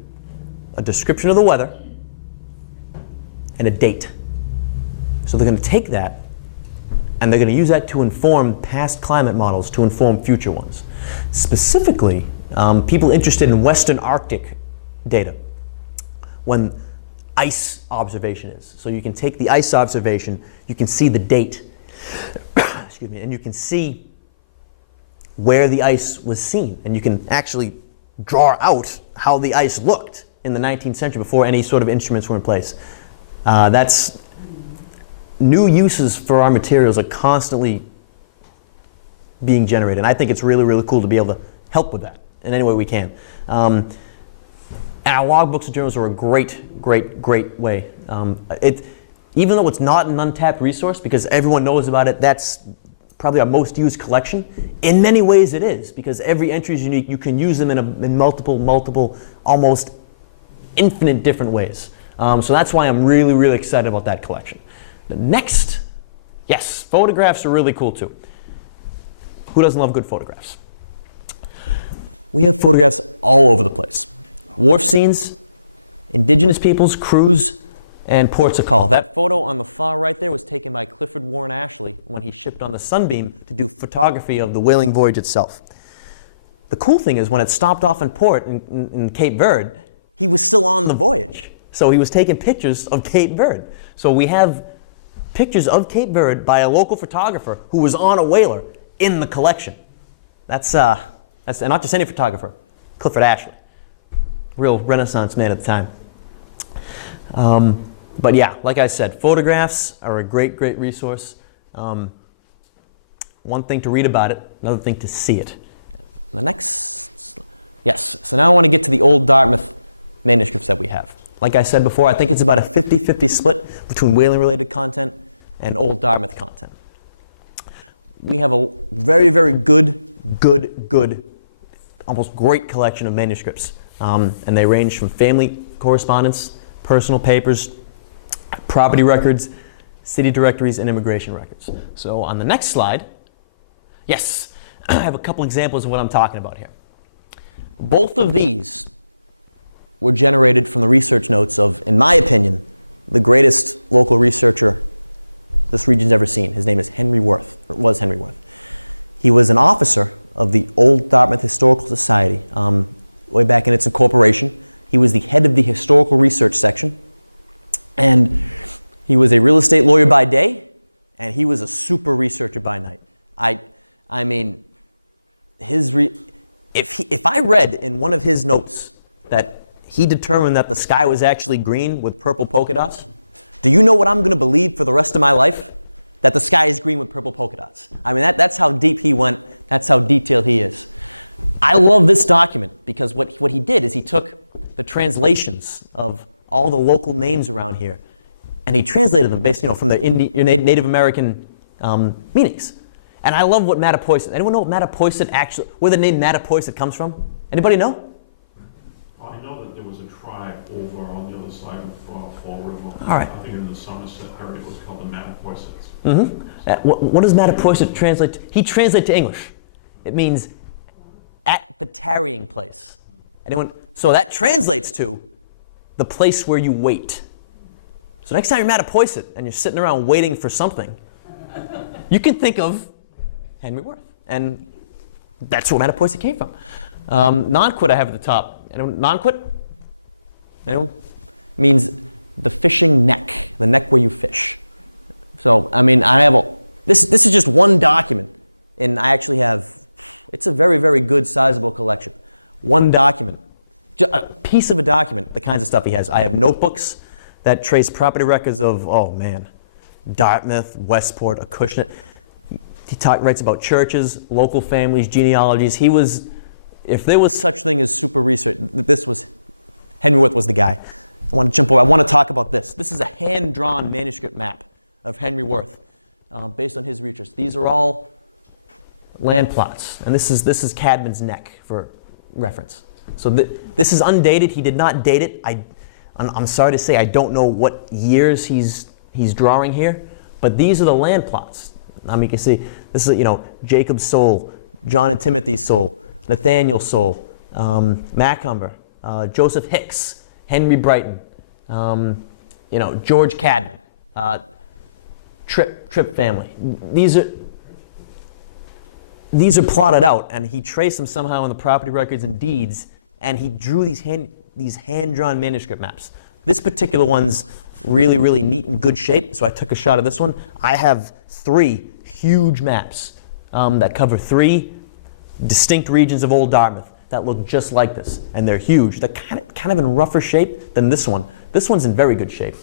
a description of the weather, and a date. So they're going to take that, and they're going to use that to inform past climate models, to inform future ones. Specifically, people interested in Western Arctic data, when ice observation is. So you can take the ice observation, you can see the date, excuse me, and you can see where the ice was seen, and you can actually draw out how the ice looked in the 19th century before any sort of instruments were in place. That's new uses for our materials are constantly being generated, and I think it's really, really cool to be able to help with that in any way we can. And our logbooks and journals are a great, great, great way. Even though it's not an untapped resource, because everyone knows about it, that's probably our most used collection. In many ways it is, because every entry is unique. You can use them in multiple, almost infinite different ways. So that's why I'm really, really excited about that collection. The next, yes, photographs are really cool too. Who doesn't love good photographs? Photographs, port scenes, indigenous peoples, crews, and ports of call. He shipped on the Sunbeam to do photography of the whaling voyage itself. The cool thing is when it stopped off in port in Cape Verde, so he was taking pictures of Cape Verde. So we have pictures of Cape Verde by a local photographer who was on a whaler in the collection. That's not just any photographer, Clifford Ashley, real Renaissance man at the time. But yeah, like I said, photographs are a great, great resource. One thing to read about it, another thing to see it. Like I said before, I think it's about a 50-50 split between whaling-related content and old content. Very good, almost great collection of manuscripts. And they range from family correspondence, personal papers, property records, city directories, and immigration records. So on the next slide, yes, I have a couple examples of what I'm talking about here. Both of these if you read in one of his notes that he determined that the sky was actually green with purple polka dots, the translations of all the local names around here, and he translated them based, from the Native American meanings. And I love what Mattapoisett. Anyone know what Mattapoisett actually, where the name Mattapoisett comes from? Anybody know? I know that there was a tribe over on the other side of Fall River. All right. I think in the Somerset area it was called the Mattapoisets. Mm-hmm. What does Mattapoisett translate to? He translates to English. It means at the tarrying place. Anyone? So that translates to the place where you wait. So next time you're Mattapoisett and you're sitting around waiting for something, you can think of Henry Worth. And that's where Mattapoisett came from. Non-quit I have at the top. Anyone? Non-quit? Anyone? One document, a piece of document, the kind of stuff he has. I have notebooks that trace property records of, oh man, Dartmouth, Westport, Acushnet. He writes about churches, local families, genealogies. He was, if there was, these are all land plots, and this is Cadman's Neck for reference. So this is undated. He did not date it. I'm sorry to say I don't know what years he's drawing here, but these are the land plots. I mean, you can see this is, you know, Jacob's soul, John and Timothy's soul, Nathaniel's soul, Macumber, Joseph Hicks, Henry Brighton, you know, George Cadman, Tripp family. These are plotted out, and he traced them somehow in the property records and deeds, and he drew these hand-drawn manuscript maps. This particular one's really, really neat and good shape, so I took a shot of this one. I have 3 huge maps that cover 3 distinct regions of Old Dartmouth that look just like this, and they're huge. They're kind of in rougher shape than this one. This one's in very good shape.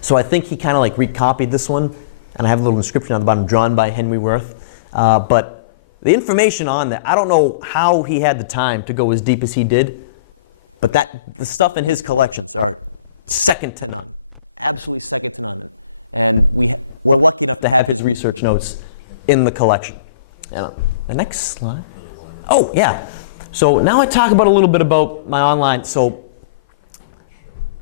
So I think he kind of like recopied this one, and I have a little inscription on the bottom, drawn by Henry Worth. But the information on that, I don't know how he had the time to go as deep as he did, but the stuff in his collection are second to none. To have his research notes in the collection. And the next slide. Oh, yeah. So now I talk about a little bit about my online. So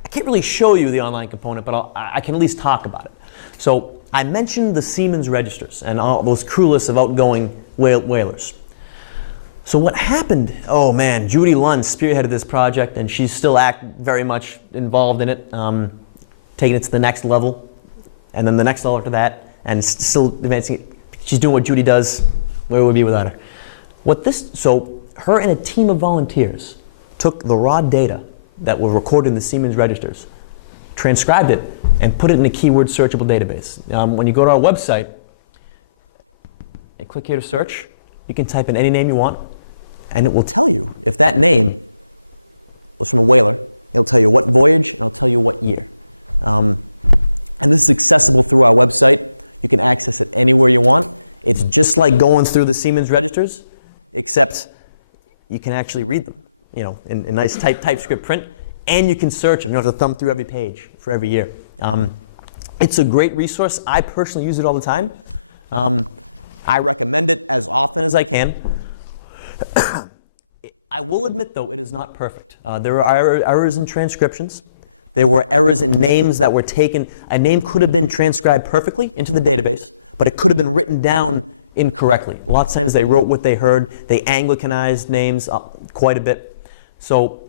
I can't really show you the online component, but I can at least talk about it. So I mentioned the Siemens registers and all those crew lists of outgoing whalers. So what happened, oh man, Judy Lund spearheaded this project, and she's still very much involved in it, taking it to the next level, and then the next level after that, and still advancing it. She's doing what Judy does. Where would we be without her? So her and a team of volunteers took the raw data that were recorded in the Siemens registers, transcribed it, and put it in a keyword searchable database. When you go to our website and click here to search, you can type in any name you want, and it will tell you that name. It's just like going through the Siemens registers, except you can actually read them, you know, in nice TypeScript print, and you can search them. You don't have to thumb through every page for every year. It's a great resource. I personally use it all the time. I as I can. I will admit, though, it was not perfect. There are errors in transcriptions. There were errors in names that were taken. A name could have been transcribed perfectly into the database, but it could have been written down incorrectly. A lot of times they wrote what they heard. They Anglicanized names quite a bit. So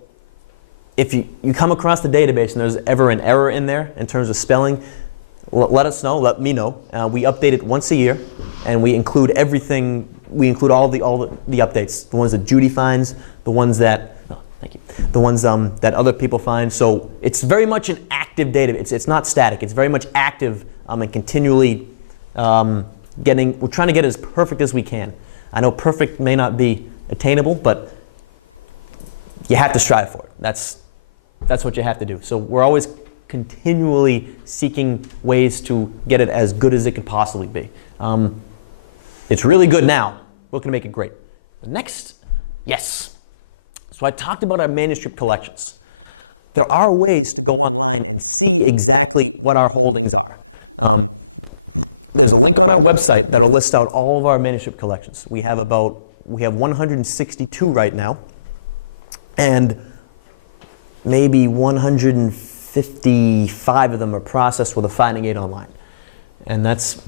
if you come across the database and there's ever an error in there in terms of spelling, let us know. Let me know. We update it once a year, and we include everything. We include all the updates, the ones that Judy finds, the ones that the ones that other people find. So it's very much an active database. It's not static. It's very much active and continually we're trying to get it as perfect as we can. I know perfect may not be attainable, but you have to strive for it. That's what you have to do. So we're always continually seeking ways to get it as good as it can possibly be. It's really good now. We're going to make it great. The next, yes. So I talked about our manuscript collections. There are ways to go on and see exactly what our holdings are. There's a link on our website that'll list out all of our manuscript collections. We have 162 right now, and maybe 155 of them are processed with a finding aid online. And that's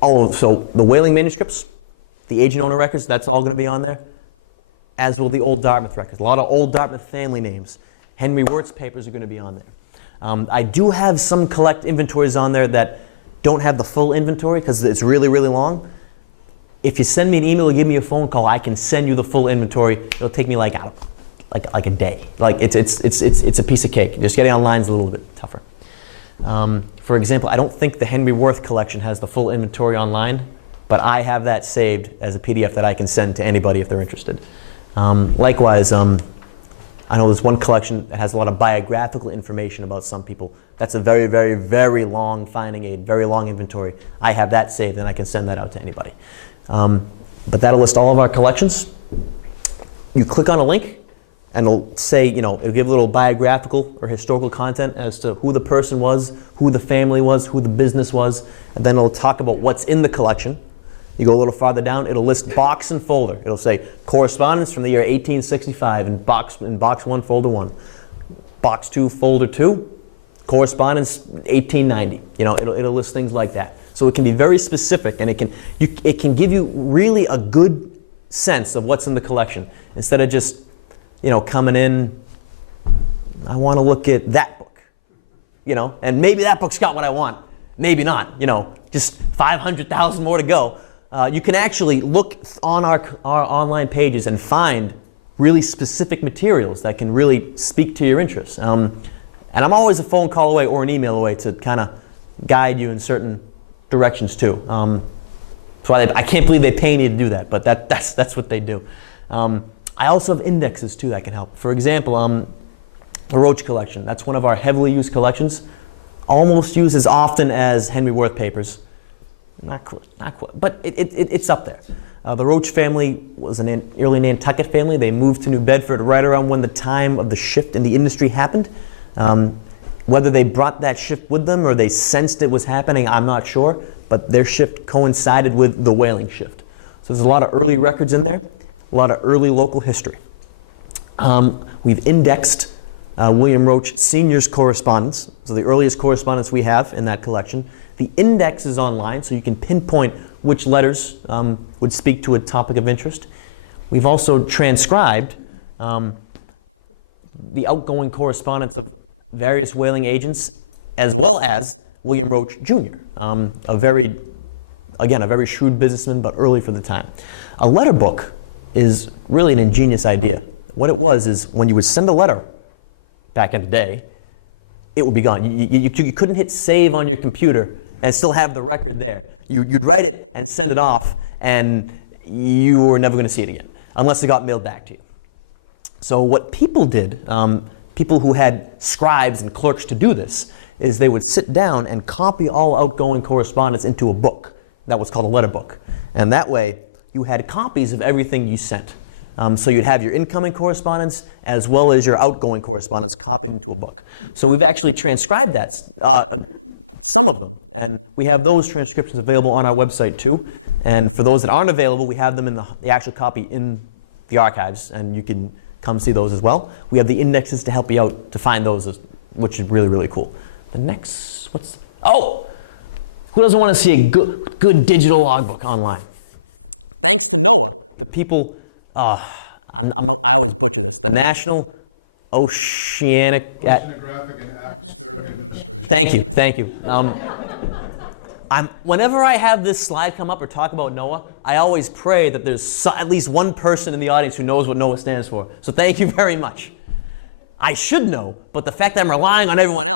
so the whaling manuscripts, the agent owner records, that's all going to be on there, as will the Old Dartmouth records. A lot of Old Dartmouth family names. Henry Wirt's papers are going to be on there. I do have some collect inventories on there that don't have the full inventory because it's really, really long. If you send me an email or give me a phone call, I can send you the full inventory. It'll take me like a day. Like it's a piece of cake. Just getting online is a little bit tougher. For example, I don't think the Henry Worth collection has the full inventory online, but I have that saved as a PDF that I can send to anybody if they're interested. Likewise, I know there's one collection that has a lot of biographical information about some people, That's a very, very, very long finding aid, very long inventory. I have that saved, and I can send that out to anybody. But that'll list all of our collections. You click on a link, and it'll say, it'll give a little biographical or historical content as to who the person was, who the family was, who the business was, and then it'll talk about what's in the collection. You go a little farther down, it'll list box and folder. It'll say correspondence from the year 1865 in box 1, folder 1. Box 2, folder 2, correspondence 1890. It'll list things like that. So it can be very specific, and it can give you really a good sense of what's in the collection instead of just coming in, I want to look at that book, and maybe that book's got what I want, maybe not, just 500,000 more to go. You can actually look on our online pages and find really specific materials that can really speak to your interests. And I'm always a phone call away or an email away to kind of guide you in certain directions too. So I can't believe they pay me to do that, but that's what they do. I also have indexes too that can help. For example, the Roach collection. That's one of our heavily used collections. Almost used as often as Henry Worth papers. Not quite, but it's up there. The Roach family was an early Nantucket family. They moved to New Bedford right around when the time of the shift in the industry happened. Whether they brought that shift with them or they sensed it was happening, I'm not sure, but their shift coincided with the whaling shift. So there's a lot of early records in there, a lot of early local history. We've indexed William Roach Sr.'s correspondence, so the earliest correspondence we have in that collection. The index is online, so you can pinpoint which letters would speak to a topic of interest. We've also transcribed the outgoing correspondence of various whaling agents, as well as William Roach Jr., a very shrewd businessman, but early for the time. A letter book is really an ingenious idea. What it was is when you would send a letter back in the day, it would be gone. You couldn't hit save on your computer and still have the record there. You'd write it and send it off, and you were never going to see it again, unless it got mailed back to you. So what people did, people who had scribes and clerks to do this, is they would sit down and copy all outgoing correspondence into a book. That was called a letter book. And that way, you had copies of everything you sent. So you'd have your incoming correspondence as well as your outgoing correspondence copied into a book. So we've actually transcribed that, some of them. And we have those transcriptions available on our website too. And for those that aren't available, we have them in the actual copy in the archives, and you can come see those as well. We have the indexes to help you out to find those, which is really, really cool. The next, who doesn't want to see a good digital logbook online? People, National Oceanic. Oceanographic and Atmospheric. Thank you. Whenever I have this slide come up or talk about NOAA, I always pray that there's at least one person in the audience who knows what NOAA stands for. So thank you very much. I should know, but the fact that I'm relying on everyone.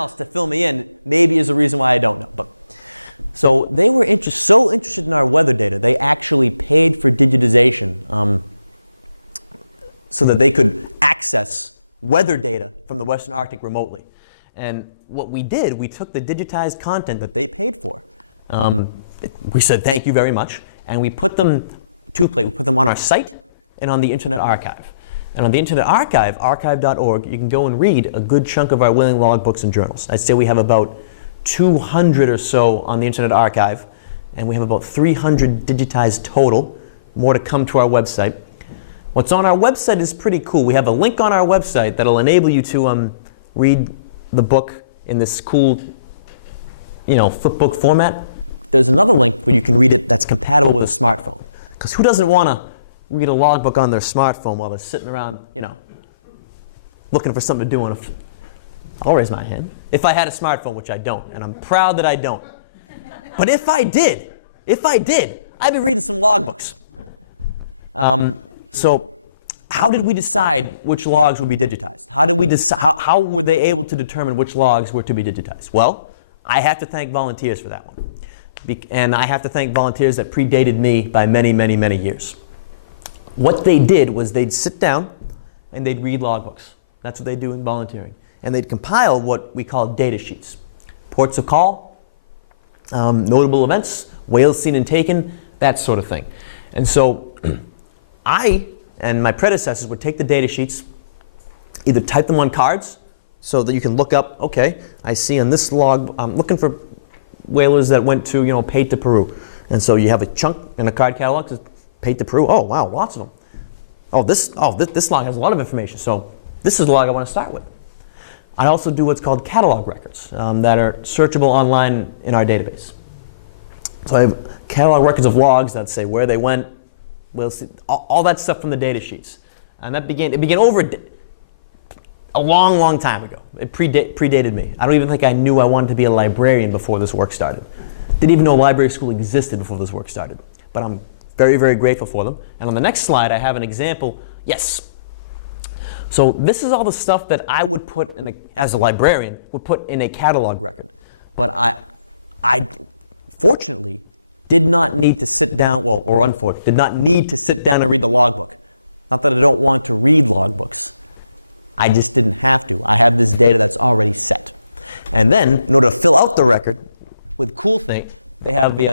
So that they could access weather data from the Western Arctic remotely. And what we did, we took the digitized content that we said thank you very much, and we put them on our site and on the Internet Archive. And on the Internet Archive, archive.org, you can go and read a good chunk of our whaling logbooks and journals. I'd say we have about 200 or so on the Internet Archive, and we have about 300 digitized total, more to come to our website. What's on our website is pretty cool. We have a link on our website that'll enable you to read the book in this cool, flipbook format. It's compatible with a smartphone. Because who doesn't want to read a logbook on their smartphone while they're sitting around, looking for something to do on a... I'll raise my hand. If I had a smartphone, which I don't, and I'm proud that I don't. But if I did, I'd be reading logbooks. So how did we decide which logs would be digitized? How were they able to determine which logs were to be digitized? Well, I have to thank volunteers for that one. And I have to thank volunteers that predated me by many, many, many years. What they did was they'd sit down and they'd read logbooks. That's what they do in volunteering. And they'd compile what we call data sheets. ports of call, notable events, whales seen and taken, that sort of thing. And so I and my predecessors would take the data sheets, either type them on cards so that you can look up, okay, I see on this log, I'm looking for whalers that went to, paid to Peru. And so you have a chunk in a card catalog that says paid to Peru. Oh, wow, lots of them. This log has a lot of information. So this is the log I want to start with. I also do what's called catalog records that are searchable online in our database. So I have catalog records of logs that say where they went, all that stuff from the data sheets. And it began over a long, long time ago. It predated me. I don't even think I knew I wanted to be a librarian before this work started. Didn't even know library school existed before this work started. But I'm very, very grateful for them. And on the next slide, I have an example. Yes. So this is all the stuff that I would put as a librarian, would put in a catalog record. But I fortunately did not need to sit down, or unfortunately, did not need to sit down and read. I just and then out the record thing, have the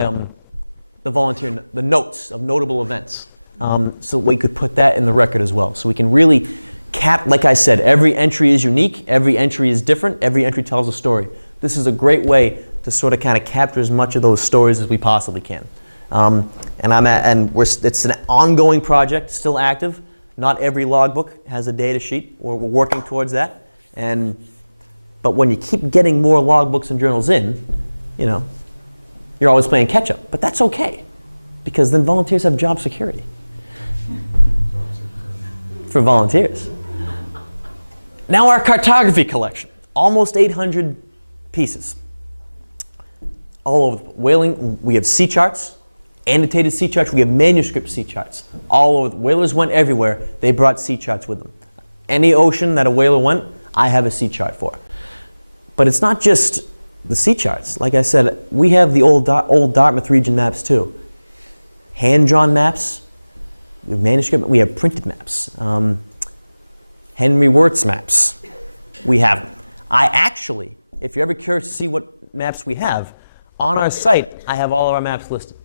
maps we have. On our site, I have all of our maps listed.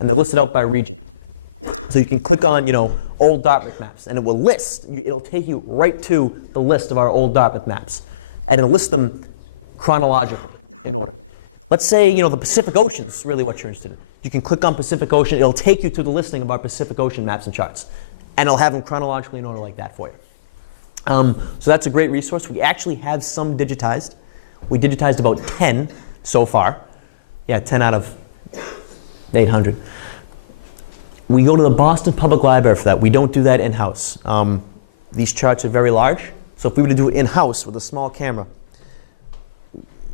And they're listed out by region. So you can click on, old Dartmouth maps, and it will list. It'll take you right to the list of our old Dartmouth maps, and it'll list them chronologically. Let's say, the Pacific Ocean is really what you're interested in. You can click on Pacific Ocean. It'll take you to the listing of our Pacific Ocean maps and charts, and it'll have them chronologically in order like that for you. So that's a great resource. We actually have some digitized. We digitized about 10 so far. Yeah, 10 out of 800. We go to the Boston Public Library for that. We don't do that in-house. These charts are very large, so if we were to do it in-house with a small camera,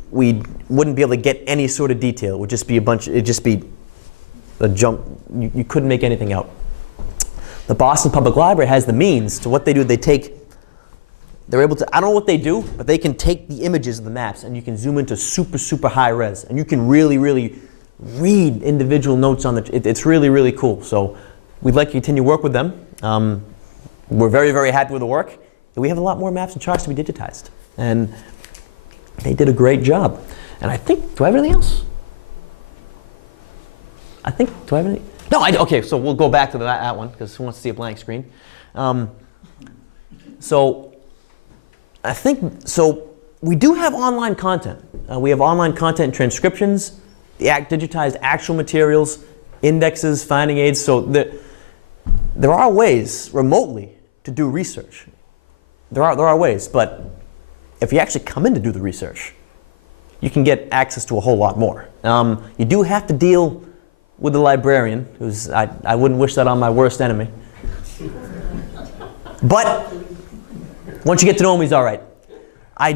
we wouldn't be able to get any sort of detail. It would just be it'd just be a jump. You couldn't make anything out. The Boston Public Library has the means to what they do. They're able to, I don't know what they do, but they can take the images of the maps and you can zoom into super, super high res. And you can really, really read individual notes on it's really, really cool. So we'd like to continue work with them. We're very, very happy with the work. And we have a lot more maps and charts to be digitized. And they did a great job. And I think, do I have anything else? Do I have anything? No, okay, so we'll go back to that one because who wants to see a blank screen? So we do have online content. We have online content and transcriptions, digitized actual materials, indexes, finding aids. So there are ways remotely to do research. There are ways, but if you actually come in to do the research, you can get access to a whole lot more. You do have to deal with the librarian, who's I wouldn't wish that on my worst enemy. But once you get to know him, he's all right. I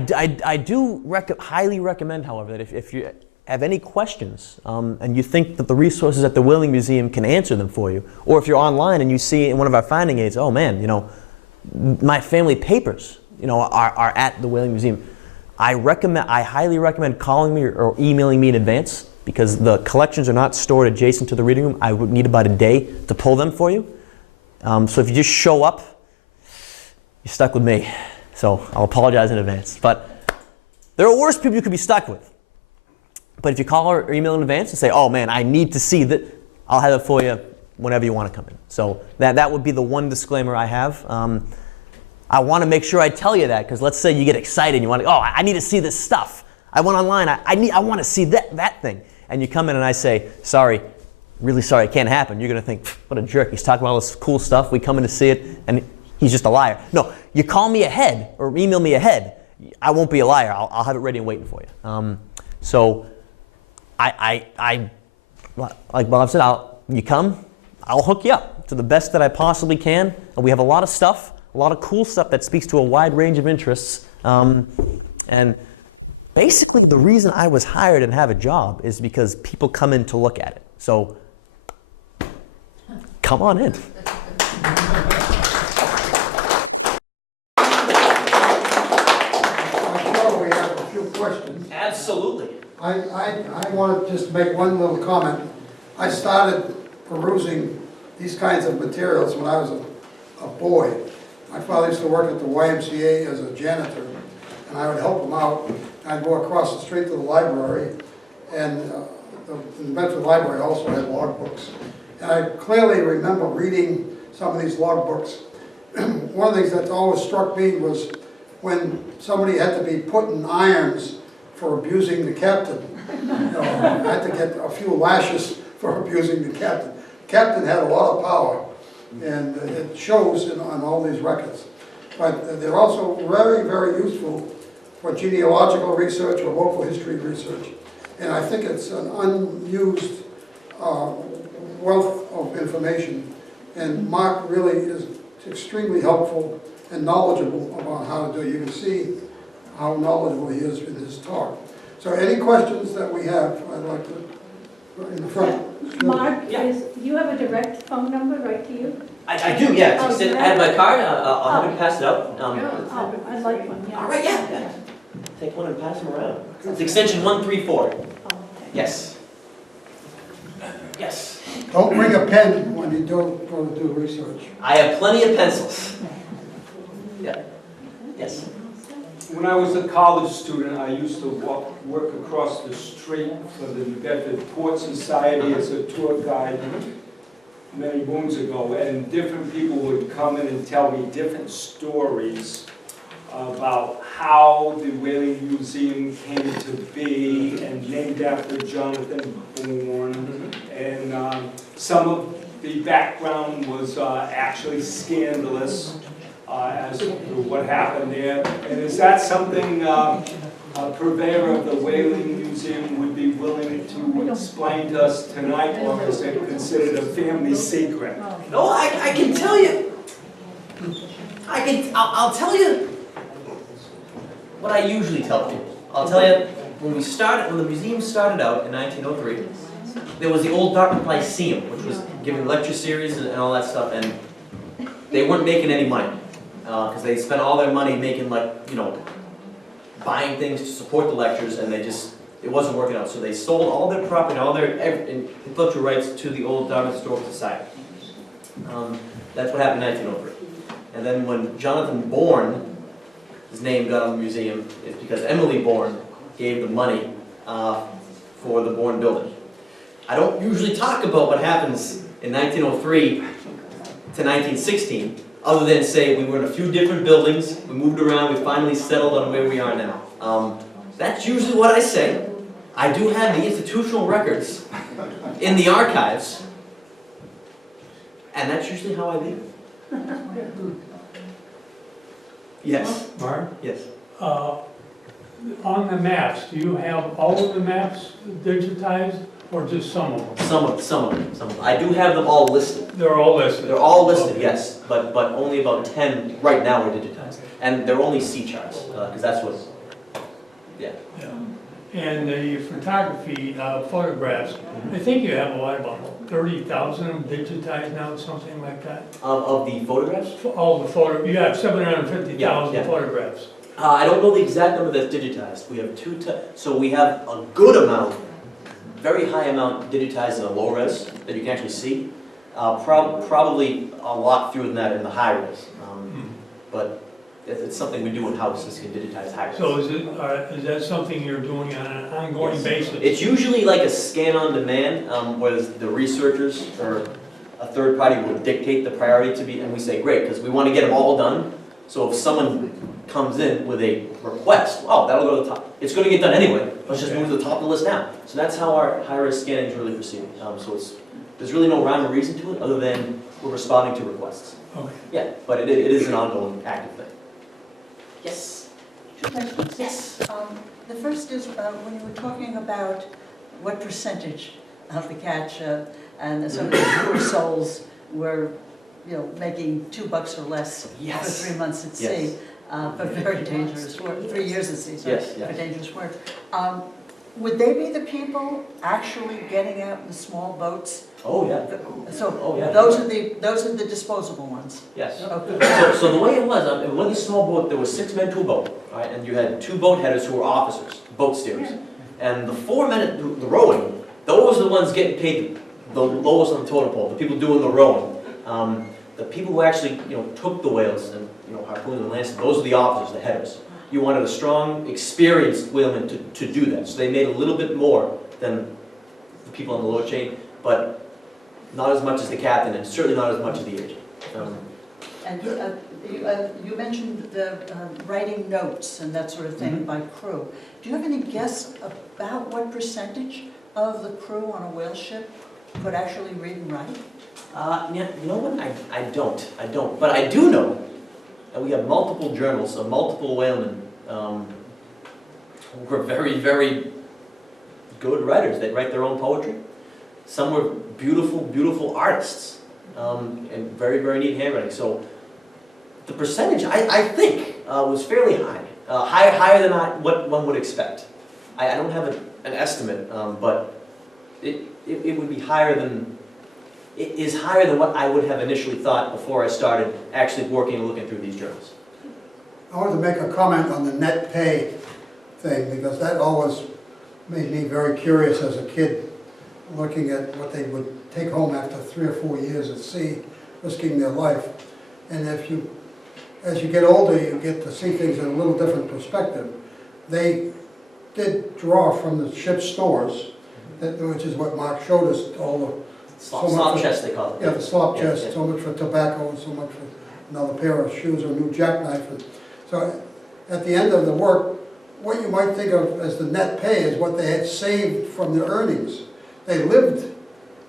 do highly recommend, however, that if you have any questions and you think that the resources at the Whaling Museum can answer them for you, or if you're online and you see in one of our finding aids, oh man, my family papers, are at the Whaling Museum, I highly recommend calling me or emailing me in advance because the collections are not stored adjacent to the reading room. I would need about a day to pull them for you. So if you just show up, you're stuck with me. So I'll apologize in advance. But There are worse people you could be stuck with. But if you call or email in advance and say, oh man, I need to see that, I'll have it for you whenever you want to come in. So that would be the one disclaimer I have. I want to make sure I tell you that, because let's say you get excited and you want to, oh, I need to see this stuff. I went online, I want to see that thing. And you come in and I say, sorry, really sorry, it can't happen. You're going to think, what a jerk. He's talking about all this cool stuff. We come in to see it, and he's just a liar. No, you call me ahead or email me ahead. I won't be a liar. I'll have it ready and waiting for you. So I like Bob said, you come, I'll hook you up to the best that I possibly can. And we have a lot of stuff, a lot of cool stuff that speaks to a wide range of interests. And basically the reason I was hired and have a job is because people come in to look at it. So come on in. I'm sure we have a few questions. Absolutely. I want to just make one little comment. I started perusing these kinds of materials when I was a boy. My father used to work at the YMCA as a janitor, and I would help him out. I'd go across the street to the library, and the Medford Library also had log books. And I clearly remember reading some of these log books. One of the things that always struck me was when somebody had to be put in irons for abusing the captain. You know, I had to get a few lashes for abusing the captain. The captain had a lot of power, and it shows on all these records. But they're also very, very useful for genealogical research or local history research. And I think it's an unused wealth of information. And Mark really is extremely helpful and knowledgeable about how to do it. You can see how knowledgeable he is in his talk. So any questions that we have, I'd like to, in the front. Mark, Yeah. you have a direct phone number right to you? I do, yeah. Oh, I have my card. I'll have it pass it out. Oh, I'd like one, yeah. All right, yeah. Take one and pass them around. It's extension 134. Oh, okay. Yes. Yes. Don't bring a pen when you don't go to do research. I have plenty of pencils. Yeah. Yes. When I was a college student, I used to work across the street for the New Bedford Port Society as a tour guide many moons ago, and different people would come in and tell me different stories about how the Whaling Museum came to be and named after Jonathan Bourne, and some of the background was actually scandalous as to what happened there. And is that something a purveyor of the Whaling Museum would be willing to explain to us tonight, or is it considered a family secret? No, I can tell you. I'll tell you what I usually tell people. I'll tell you, when the museum started out in 1903, there was the old Dartmouth Lyceum, which was giving lecture series and all that stuff, and they weren't making any money because they spent all their money making, buying things to support the lectures, and it wasn't working out. So they sold all their property, all their intellectual rights to the old Dartmouth Historical Society. That's what happened in 1903. And then when Jonathan Bourne, his name got on the museum, is because Emily Bourne gave the money for the Bourne building. I don't usually talk about what happens in 1903 to 1916, other than say we were in a few different buildings, we moved around, we finally settled on where we are now. That's usually what I say. I do have the institutional records in the archives, and that's usually how I leave it. Yes. Mark, Yes. on the maps, do you have all of the maps digitized or just some of them? Some of them. I do have them all listed. They're all listed? They're all listed, Okay. yes, but only about 10 right now are digitized. And they're only C charts, because that's what, yeah. Yeah. And the photography, photographs, I think you have about 30,000 of them digitized now, something like that? Of the photographs? All the you have 750,000 Yeah. photographs. I don't know the exact number that's digitized. We have so we have a good amount, very high amount digitized in the low res that you can actually see. Probably a lot fewer than that in the high res. But It's something we do in-house, is can digitize hires. So is that something you're doing on an ongoing Yes. basis? It's usually like a scan on demand, where the researchers or a third party will dictate the priority to be, and we say, great, because we want to get them all done. So if someone comes in with a request, oh, that'll go to the top. It's going to get done anyway. Let's just move to the top of the list now. So that's how our high-risk scanning is really proceeding. So there's really no rhyme or reason to it, other than we're responding to requests. Okay. Yeah, but it is an ongoing, active thing. Yes. Two questions. Yes. The first is, when you were talking about what percentage of the catch and some of the poor souls were, making $2 or less Yes. for 3 months at Yes. sea, for very dangerous work, 3 years at sea, sorry, Yes, yes. for dangerous work. Would they be the people actually getting out in the small boats? Oh, yeah. So Oh, yeah. those are the disposable ones? Yes. Okay. So the way it was, it was a small boat, there were 6 men to a boat, right? And you had 2 boat headers who were officers, boat steerers. And the 4 men at the rowing, those are the ones getting paid the lowest on the totem pole, the people doing the rowing. The people who actually, took the whales and, harpooned and lanced them, those are the officers, the headers. You wanted a strong, experienced whaleman to do that. So they made a little bit more than the people on the lower chain, but not as much as the captain, and certainly not as much as the agent. And you mentioned the writing notes and that sort of thing by crew. Do you have any guess about what percentage of the crew on a whale ship could actually read and write? Yeah, you know what? I don't. But I do know that we have multiple journals of multiple whalemen who are very, very good writers. They write their own poetry. Some were beautiful, beautiful artists, and very, very neat handwriting. So the percentage, I think, was fairly high. Higher than what one would expect. I don't have an estimate, but it would be higher than, it is higher than what I would have initially thought before I started actually working and looking through these journals. I wanted to make a comment on the net pay thing, because that always made me very curious as a kid, looking at what they would take home after 3 or 4 years at sea, risking their life. And as you get older, you get to see things in a little different perspective. They did draw from the ship's stores, which is what Mark showed us, all the Slop chest, they call it. yeah, the slop Yeah, chest, yeah. so much for tobacco, and so much for another pair of shoes or a new jackknife. And so at the end of the work, what you might think of as the net pay is what they had saved from their earnings. They lived,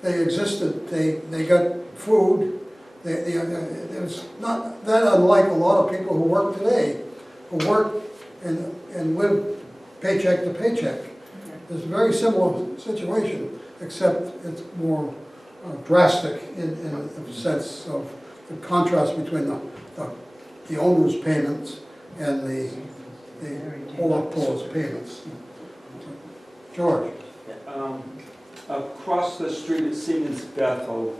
they existed, they got food. It was not that unlike a lot of people who work today, who work and live paycheck to paycheck. It's a very similar situation, except it's more drastic in the sense of the contrast between the owner's payments and the poor's payments. George? Across the street at Siemens Bethel,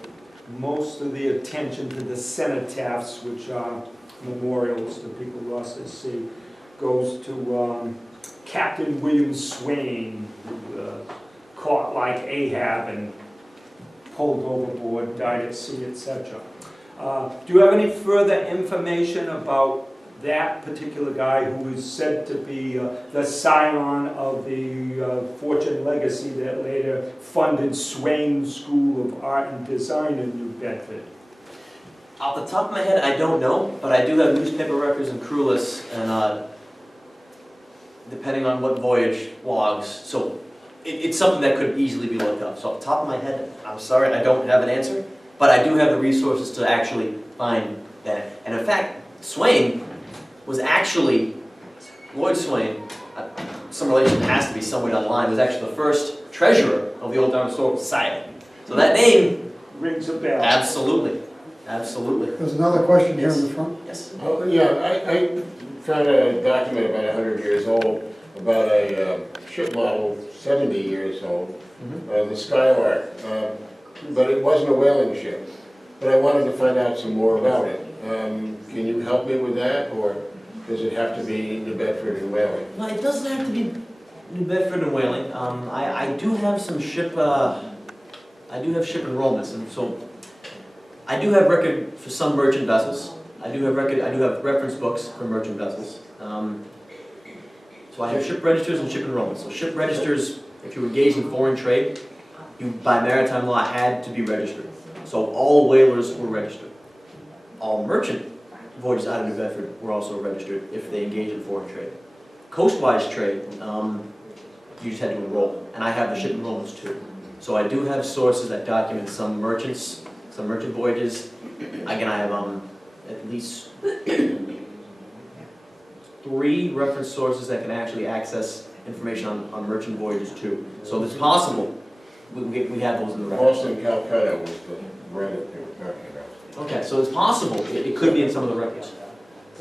most of the attention to the cenotaphs, which are memorials to people lost at sea, goes to Captain William Swain, who caught like Ahab and pulled overboard, died at sea, etc. Do you have any further information about that particular guy who is said to be the scion of the Fortune legacy that later funded Swain's School of Art and Design in New Bedford? Off the top of my head, I don't know, but I do have newspaper records and crew lists, and depending on what voyage, logs. So it's something that could easily be looked up. So off the top of my head, I'm sorry, I don't have an answer, but I do have the resources to actually find that. And in fact, Swain was actually, Lloyd Swain, some relation has to be somewhere down the line, was actually the first treasurer of the Old Town Historical Society. So that name, Rings a bell. absolutely, absolutely. There's another question here in the front. Yes. Oh, yeah, I found a document about 100 years old about a ship model 70 years old, the Skylark, but it wasn't a whaling ship. But I wanted to find out some more about it. Can you help me with that, or does it have to be New Bedford and whaling? No, it doesn't have to be New Bedford and whaling. I do have some ship, I do have ship enrollments, and so I do have record for some merchant vessels. I do have reference books for merchant vessels. So I have ship registers and ship enrollments. So ship registers, if you engage in foreign trade, you by maritime law had to be registered. So all whalers were registered. All merchant voyages out of New Bedford were also registered if they engage in foreign trade. Coastwise trade, you just had to enroll, and I have the ship enrollments too. So I do have sources that document some merchant voyages. Again, I have at least 3 reference sources that can actually access information on merchant voyages too. So it's possible we have those in the records. Boston, Calcutta was the run that they were talking about. Okay, so it's possible it could be in some of the records.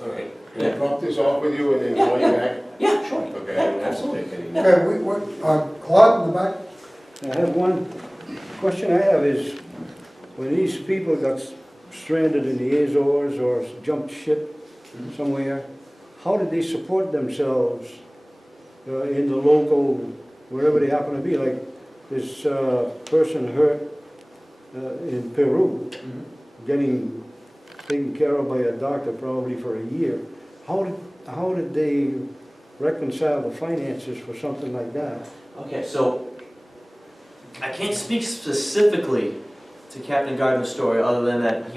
All right. Can I drop this off with you and then call you back? Yeah, sure. Okay, I don't have to take any. Okay, Claude in the back? I have one question I have is, when these people got stranded in the Azores or jumped ship somewhere, how did they support themselves in the local, wherever they happen to be? Like this person hurt in Peru, getting taken care of by a doctor probably for a year. How did they reconcile the finances for something like that? Okay, so I can't speak specifically to Captain Gardner's story other than that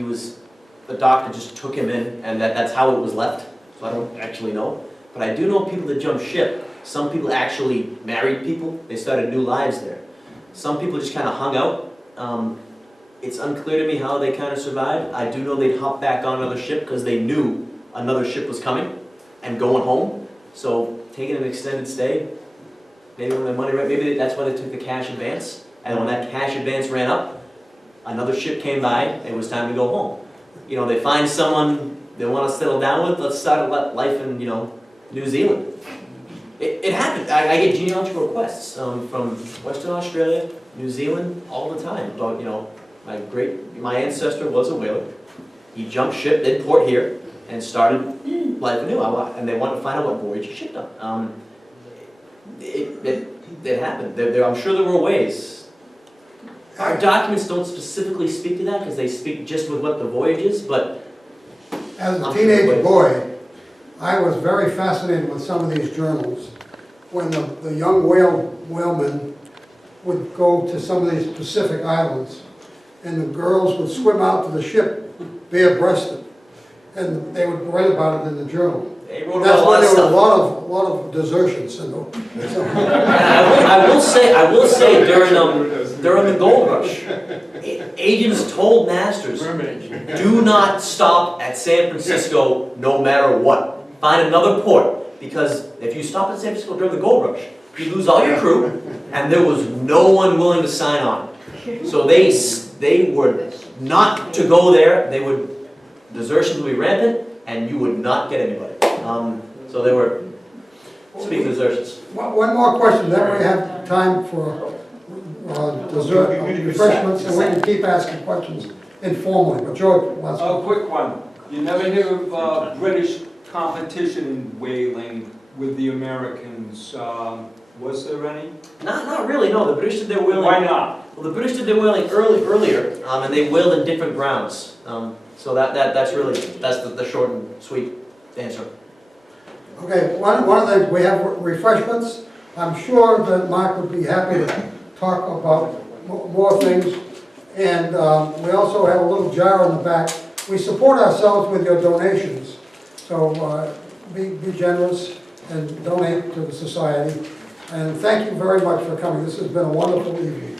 the doctor just took him in and that's how it was left. So I don't actually know. But I do know people that jumped ship. Some people actually married people. They started new lives there. Some people just kind of hung out. It's unclear to me how they kind of survived. I do know they'd hop back on another ship because they knew another ship was coming and going home. So taking an extended stay, maybe when their money ran, maybe that's why they took the cash advance. And when that cash advance ran up, another ship came by, and it was time to go home. You know, they find someone they want to settle down with, let's start a life in, New Zealand. It happened. I get genealogical requests from Western Australia, New Zealand, all the time about, my ancestor was a whaler. He jumped ship, then port here, and started life anew. And they wanted to find out what voyage he shipped on. It happened. I'm sure there were ways. Our documents don't specifically speak to that because they speak just with what the voyage is, but As a teenage boy, I was very fascinated with some of these journals. When the young whalemen would go to some of these Pacific islands, and the girls would swim out to the ship bare-breasted, and they would write about it in the journal. they wrote That's about why a there lot were of stuff. a lot of desertions. I will say during the gold rush, agents told masters, do not stop at San Francisco no matter what. Find another port, because if you stop at San Francisco during the gold rush, you lose all your crew, and there was no one willing to sign on. So they were not to go there. Desertions would be rampant, and you would not get anybody. So they were, speaking of desertions. One more question, then we have time for dessert, refreshments, and we can keep asking questions informally. But George, last A one. quick one. You never hear of British competition in whaling with the Americans. Was there any? Not really, no. The British did their whaling. Why not? Well, the British did their whaling earlier, and they whaled in different grounds. So that's the short and sweet answer. Okay, one of the things, we have refreshments. I'm sure that Mark would be happy to talk about more things. And we also have a little jar in the back. We support ourselves with your donations. So be generous and donate to the society. And thank you very much for coming. This has been a wonderful evening.